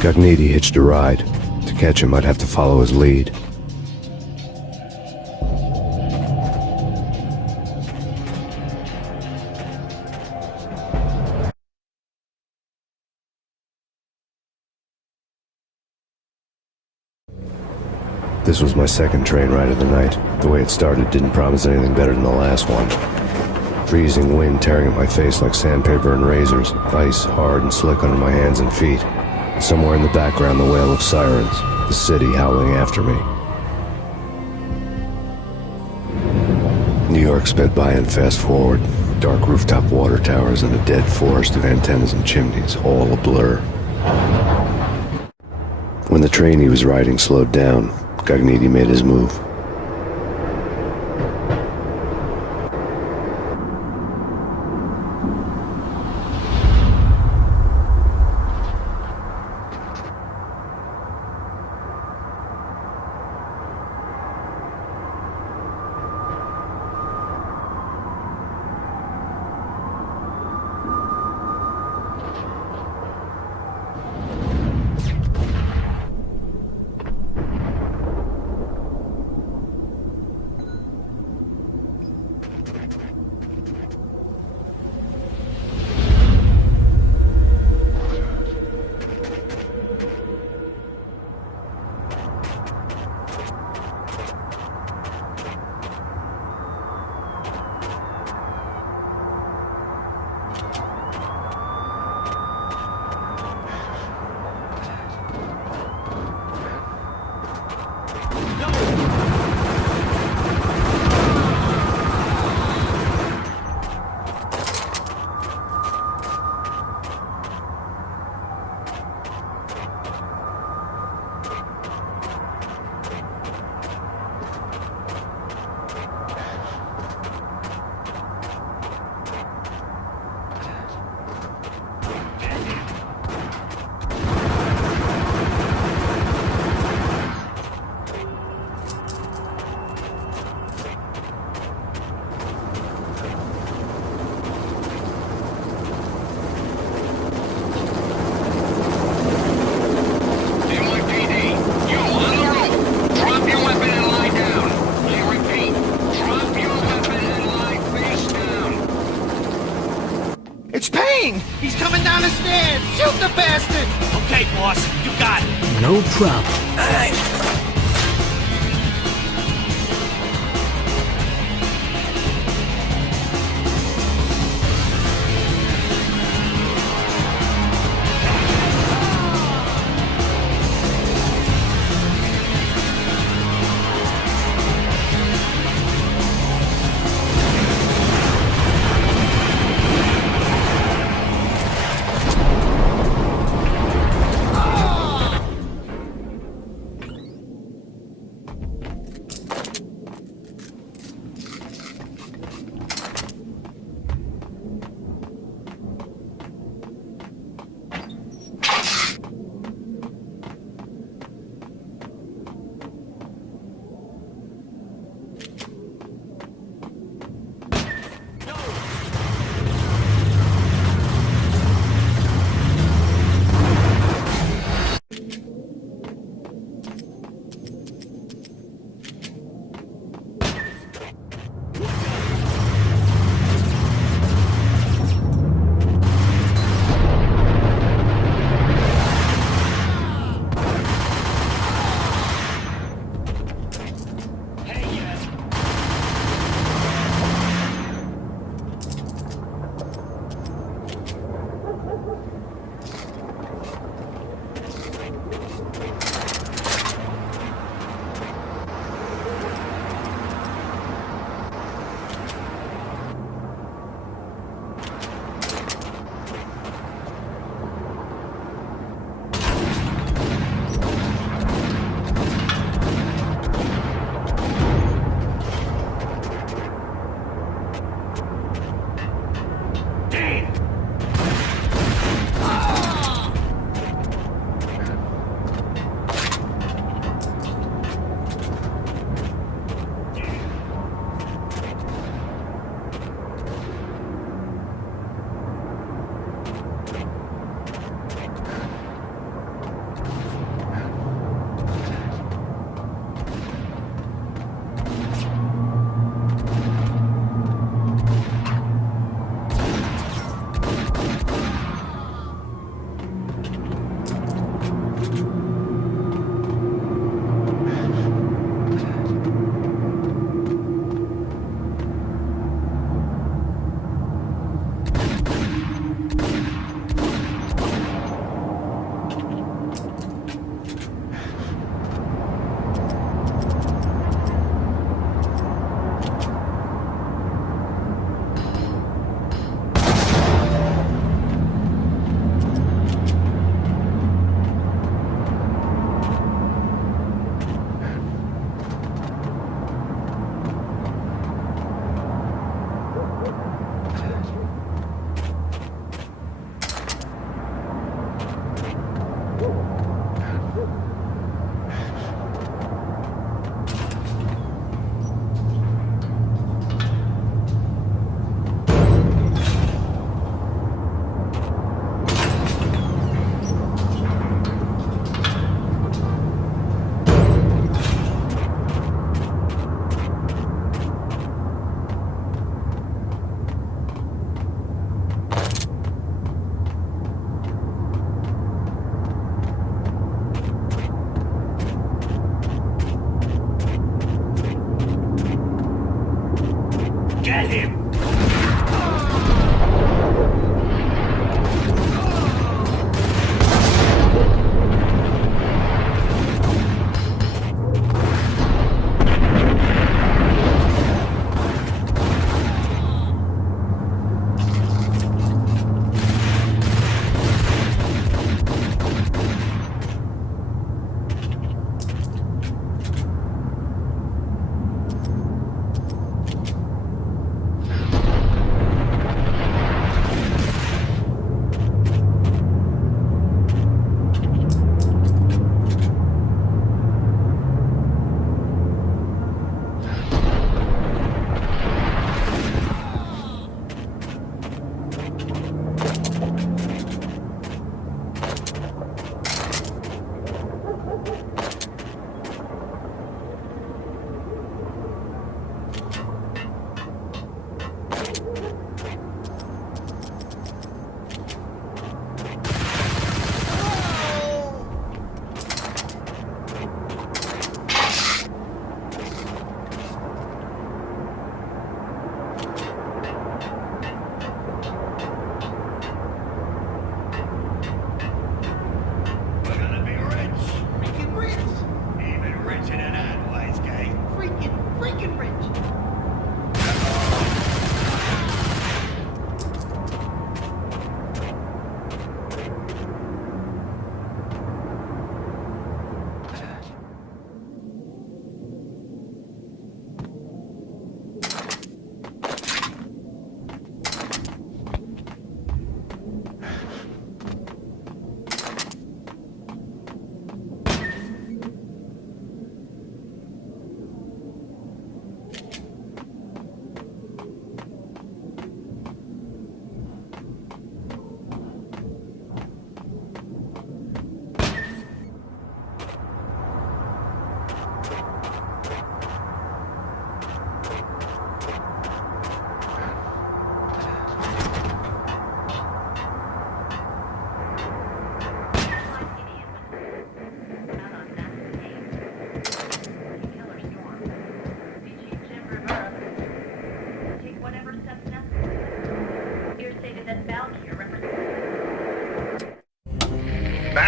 Gognitti hitched a ride. To catch him, I'd have to follow his lead. This was my second train ride of the night. The way it started didn't promise anything better than the last one. Freezing wind tearing at my face like sandpaper and razors, ice hard and slick under my hands and feet. Somewhere in the background, the wail of sirens, the city howling after me. New York sped by in fast forward. Dark rooftop water towers and a dead forest of antennas and chimneys, all a blur. When the train he was riding slowed down, Gognitti made his move. It's Payne! He's coming down the stairs! Shoot the bastard! Okay, boss, you got it. No problem.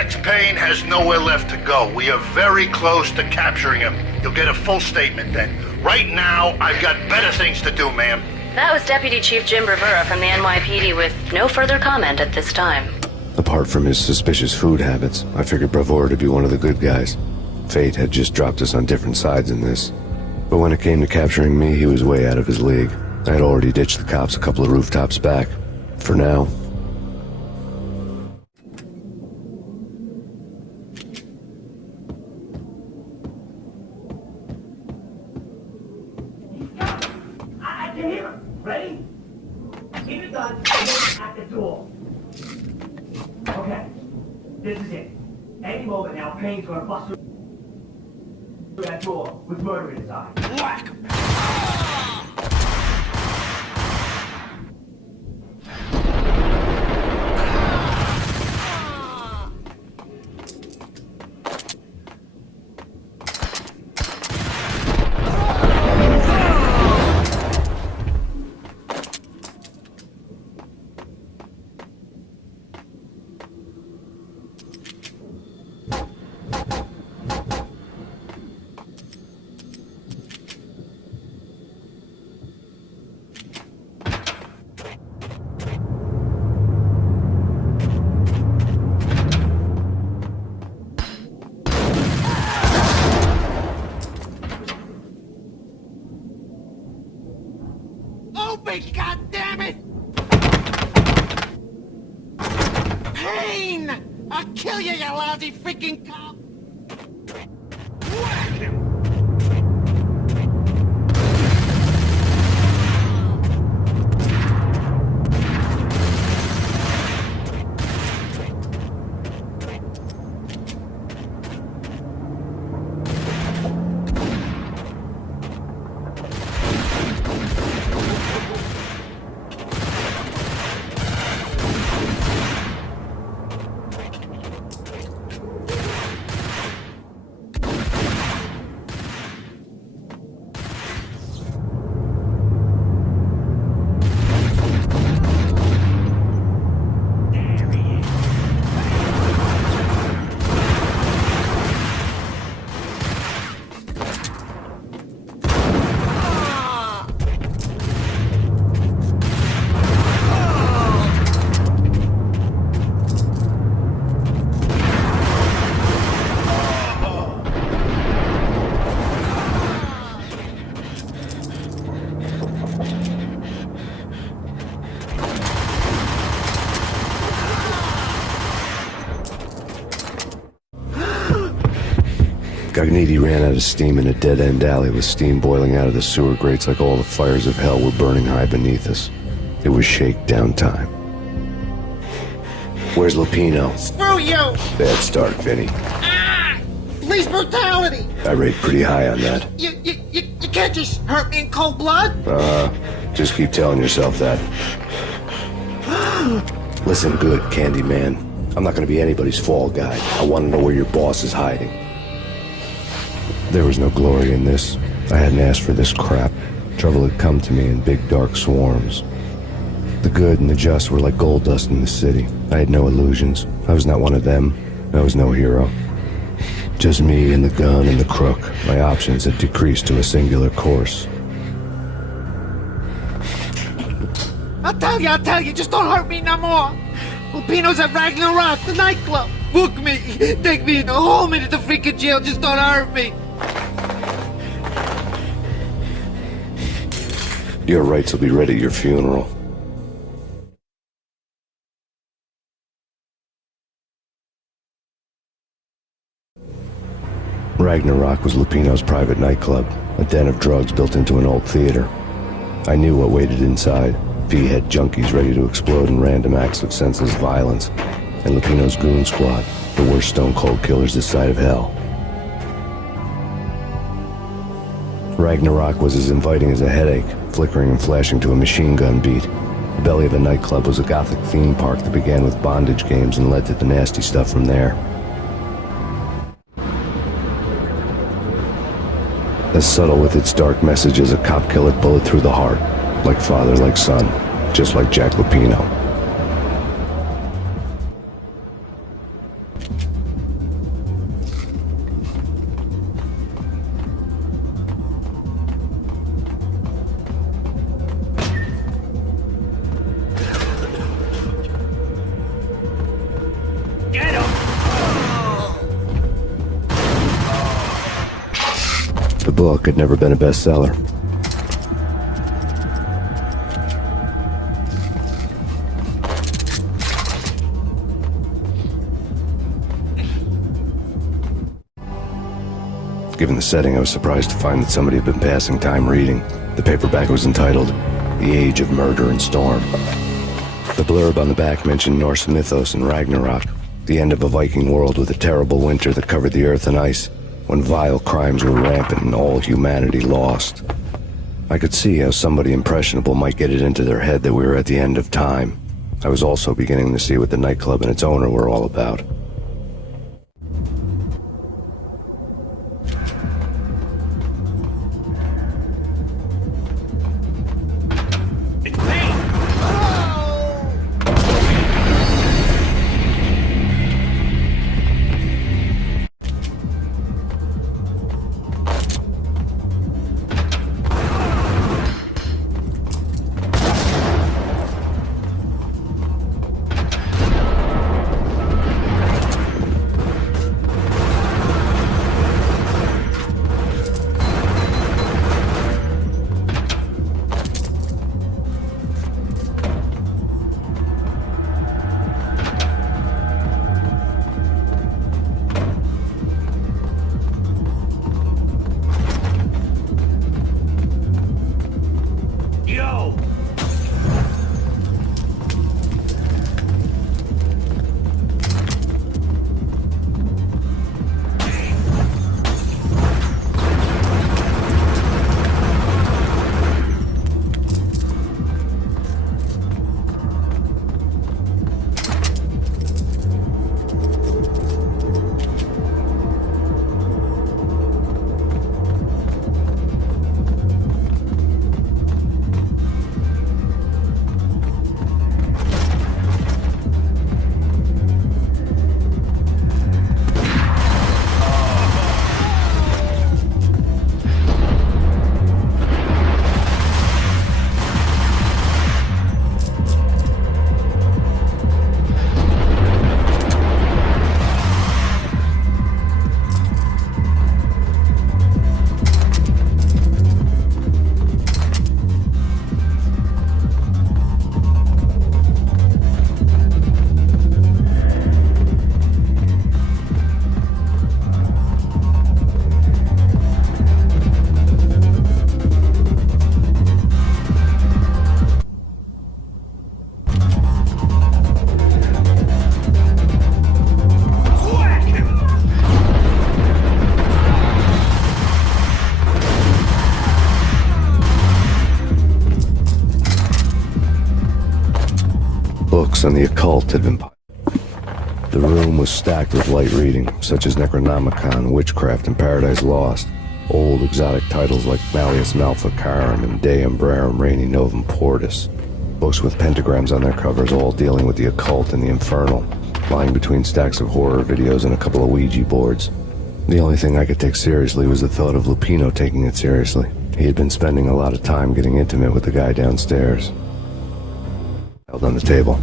Max Payne has nowhere left to go. We are very close to capturing him. You'll get a full statement then. Right now, I've got better things to do, ma'am. That was Deputy Chief Jim Rivera from the NYPD with no further comment at this time. Apart from his suspicious food habits, I figured Bravura to be one of the good guys. Fate had just dropped us on different sides in this. But when it came to capturing me, he was way out of his league. I had already ditched the cops a couple of rooftops back. For now. I can hear him. Ready? Keep it done. At the door. Okay. This is it. Any moment now, Payne's gonna bust through that door with murder in his eye. Whack! God damn it! Payne! I'll kill you, you lousy freaking cop! Whack him! Gognitti ran out of steam in a dead-end alley with steam boiling out of the sewer grates like all the fires of hell were burning high beneath us. It was shakedown time. Where's Lupino? Screw you! Bad start, Vinny. Police brutality! I rate pretty high on that. You can't just hurt me in cold blood! Just keep telling yourself that. Listen good, Candyman. I'm not gonna be anybody's fall guy. I want to know where your boss is hiding. There was no glory in this. I hadn't asked for this crap. Trouble had come to me in big dark swarms. The good and the just were like gold dust in the city. I had no illusions. I was not one of them. I was no hero. Just me and the gun and the crook. My options had decreased to a singular course. I'll tell you, just don't hurt me no more. Lupino's at Ragna, the nightclub. Book me, take me in the home into the freaking jail, just don't hurt me. Your rights will be ready at your funeral. Ragnarok was Lupino's private nightclub, a den of drugs built into an old theater. I knew what waited inside. V-head junkies ready to explode in random acts of senseless violence. And Lupino's goon squad, the worst stone-cold killers this side of hell. Ragnarok was as inviting as a headache, flickering and flashing to a machine gun beat. The belly of a nightclub was a gothic theme park that began with bondage games and led to the nasty stuff from there. As subtle with its dark message as a cop killer bullet through the heart. Like father, like son. Just like Jack Lupino. book had never been a bestseller. Given the setting, I was surprised to find that somebody had been passing time reading. The paperback was entitled The Age of Murder and Storm. The blurb on the back mentioned Norse mythos and Ragnarok, the end of a Viking world with a terrible winter that covered the earth in ice, when vile crimes were rampant and all humanity lost. I could see how somebody impressionable might get it into their head that we were at the end of time. I was also beginning to see what the nightclub and its owner were all about. Books on the occult had been piled. The room was stacked with light reading, such as Necronomicon, Witchcraft, and Paradise Lost. Old exotic titles like Malleus Maleficarum and De Umbrarum Reini Novum Portus. Books with pentagrams on their covers, all dealing with the occult and the infernal, lying between stacks of horror videos and a couple of Ouija boards. The only thing I could take seriously was the thought of Lupino taking it seriously. He had been spending a lot of time getting intimate with the guy downstairs. Held on the table.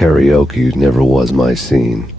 Karaoke never was my scene.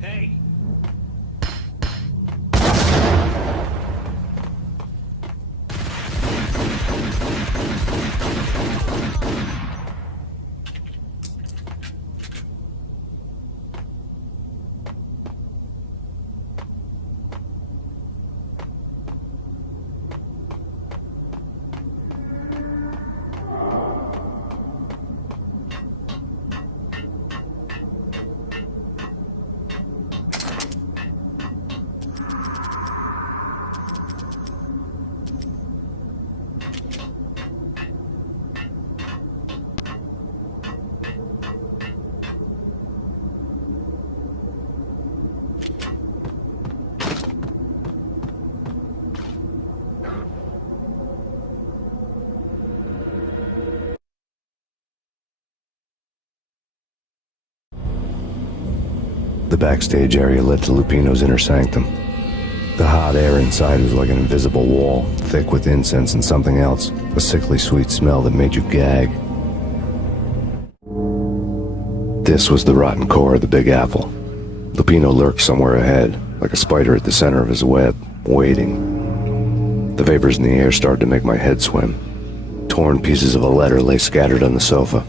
Hey, The backstage area led to Lupino's inner sanctum. The hot air inside was like an invisible wall, thick with incense and something else, a sickly sweet smell that made you gag. This was the rotten core of the Big Apple. Lupino lurked somewhere ahead, like a spider at the center of his web, waiting. The vapors in the air started to make my head swim. Torn pieces of a letter lay scattered on the sofa.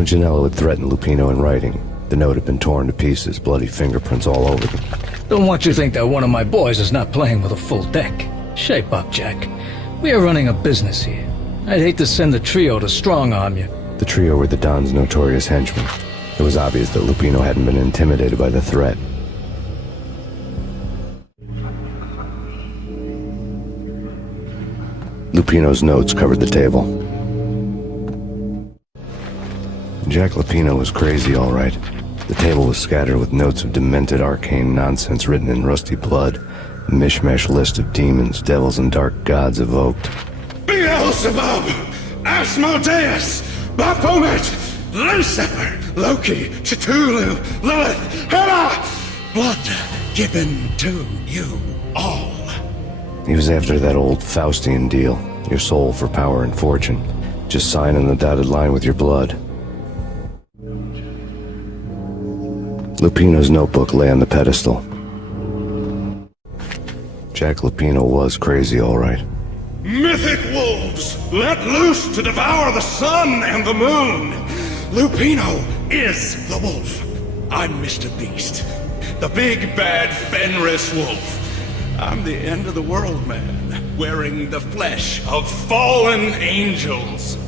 Punchinello had threatened Lupino in writing. The note had been torn to pieces, bloody fingerprints all over them. Don't want you to think that one of my boys is not playing with a full deck. Shape up, Jack. We are running a business here. I'd hate to send the trio to strong-arm you. The trio were the Don's notorious henchmen. It was obvious that Lupino hadn't been intimidated by the threat. Lupino's notes covered the table. Jack Lupino was crazy, all right. The table was scattered with notes of demented arcane nonsense written in rusty blood. A mishmash list of demons, devils, and dark gods evoked. Beelzebub! Asmodeus! Baphomet! Lucifer! Loki! Cthulhu! Lilith! Hela! Blood given to you all. He was after that old Faustian deal. Your soul for power and fortune. Just sign on the dotted line with your blood. Lupino's notebook lay on the pedestal. Jack Lupino was crazy, all right. Mythic wolves, let loose to devour the sun and the moon. Lupino is the wolf. I'm Mr. Beast, the big bad Fenris wolf. I'm the end of the world man, wearing the flesh of fallen angels.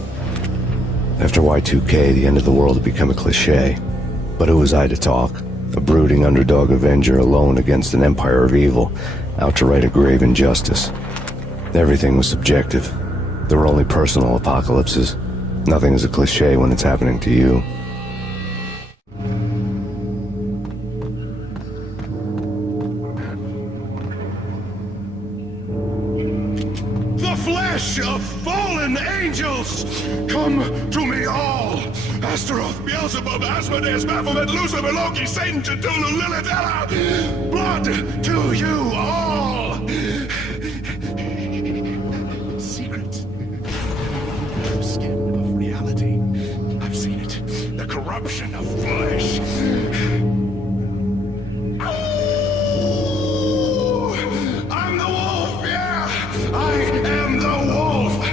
After Y2K, the end of the world had become a cliché. But who was I to talk? A brooding underdog avenger alone against an empire of evil, out to right a grave injustice. Everything was subjective. There were only personal apocalypses. Nothing is a cliché when it's happening to you. The flesh of fallen angels, come to me all, Astaroth, Beelzebub, Asmodeus, Baphomet, Lucifer, Loki, Satan, Cthulhu, Lilith, blood to you all! Secret. Skin of reality. I've seen it. The corruption of flesh. Oh, I'm the wolf, yeah! I am the wolf!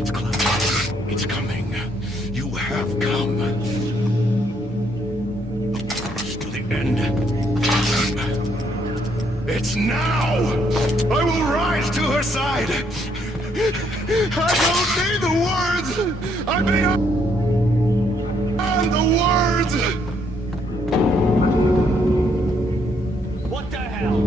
It's close. It's coming. You have come. To the end. It's now! I will rise to her side! I don't need the words! I'm beyond the words! What the hell?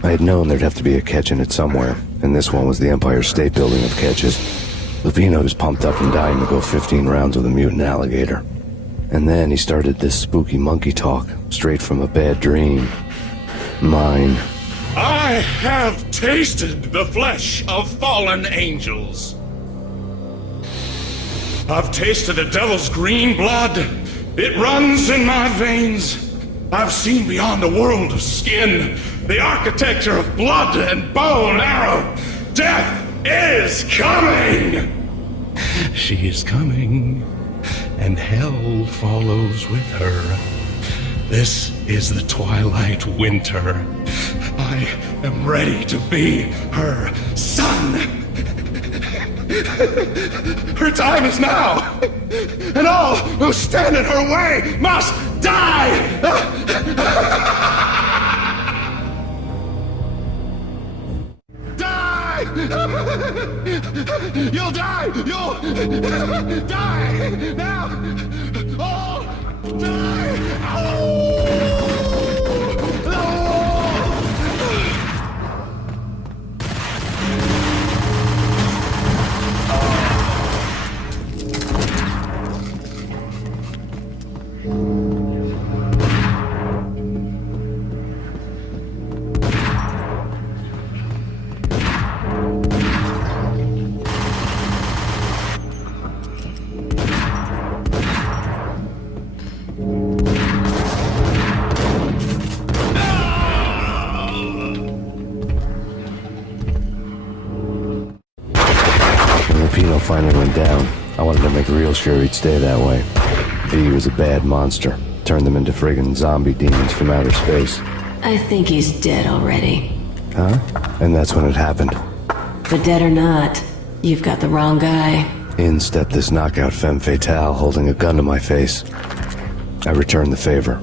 I had known there'd have to be a catch in it somewhere, and this one was the Empire State Building of catches. Lupino was pumped up and dying to go 15 rounds with a mutant alligator. And then he started this spooky monkey talk, straight from a bad dream. Mine. I have tasted the flesh of fallen angels. I've tasted the devil's green blood. It runs in my veins. I've seen beyond the world of skin, the architecture of blood and bow and arrow. Death is coming! She is coming, and hell follows with her. This is the twilight winter. I am ready to be her son. Her time is now, and all who stand in her way must die! Die! You'll die! You'll die! Now! All die! Finally went down. I wanted to make real sure he'd stay that way. V was a bad monster. Turned them into friggin' zombie demons from outer space. I think he's dead already. Huh? And that's when it happened. But dead or not, you've got the wrong guy. In stepped this knockout femme fatale holding a gun to my face. I returned the favor.